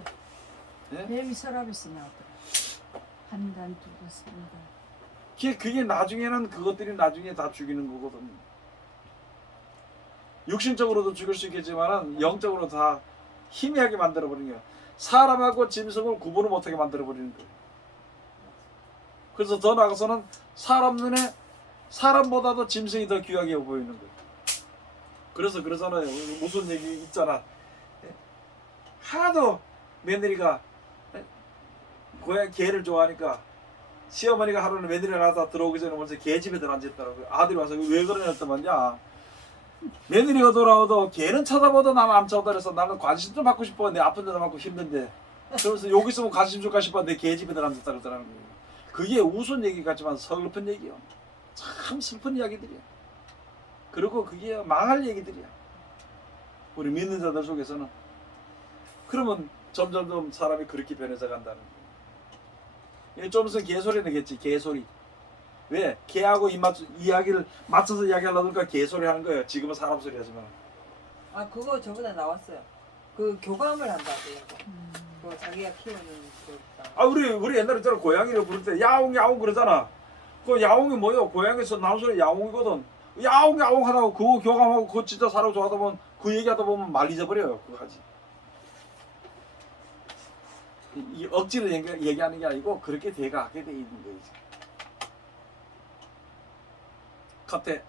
예? 뱀이 서랍에서 나오더라. 한 단, 두 단, 세 단. 그게 나중에는 그것들이 나중에 다 죽이는 거거든. 육신적으로도 죽일 수 있겠지만은 영적으로 다 희미하게 만들어 버리는 거야. 사람하고 짐승을 구분을 못하게 만들어 버리는 거야. 그래서 더 나아가서는 사람 눈에 사람보다도 짐승이 더 귀하게 보이는 거야. 그래서 그러잖아요. 무슨 얘기 있잖아. 하도 며느리가 고양이 개를 좋아하니까 시어머니가 하루는 며느리가 나다 들어오기 전에 먼저 개 집에 들어앉았더라고요. 아들이 와서 왜 그러냐 했더만요. 며느리가 돌아와도 개는 쳐다보도 나는 안 쳐다보다 그래서 나는 관심 좀 받고 싶어. 내 아픈 데도 많고 힘든데. 그래서 여기 있으면 관심 줄까 싶어. 내 개 집에 들어앉았다 그러더라는 거예요. 그게 우스운 얘기 같지만 슬픈 얘기요. 참 슬픈 이야기들이야. 그리고 그게 망할 얘기들이야. 우리 믿는 자들 속에서는. 그러면 점점 사람이 그렇게 변해서 간다는 거예요. 좀 있으면 개소리 내겠지. 개소리. 왜? 개하고 이야기를 맞춰서 이야기하려고 하니까 개소리 하는 거예요. 지금은 사람 소리 하지만. 아 그거 저번에 나왔어요. 그 교감을 한다고요. 그거 자기가 키우는 거다. 아 우리 옛날에 저는 고양이를 부를 때 야옹 야옹 그러잖아. 그 야옹이 뭐요? 고양이에서 나온 소리 야옹이거든. 야옹 야옹 하다가 그거 교감하고 그거 진짜 사람 좋아하다 보면 그 얘기하다 보면 말 잊어버려요. 그거 하지. 이 억지로 얘기하는 게 아니고 그렇게 돼가게 돼 있는 거지. 갑대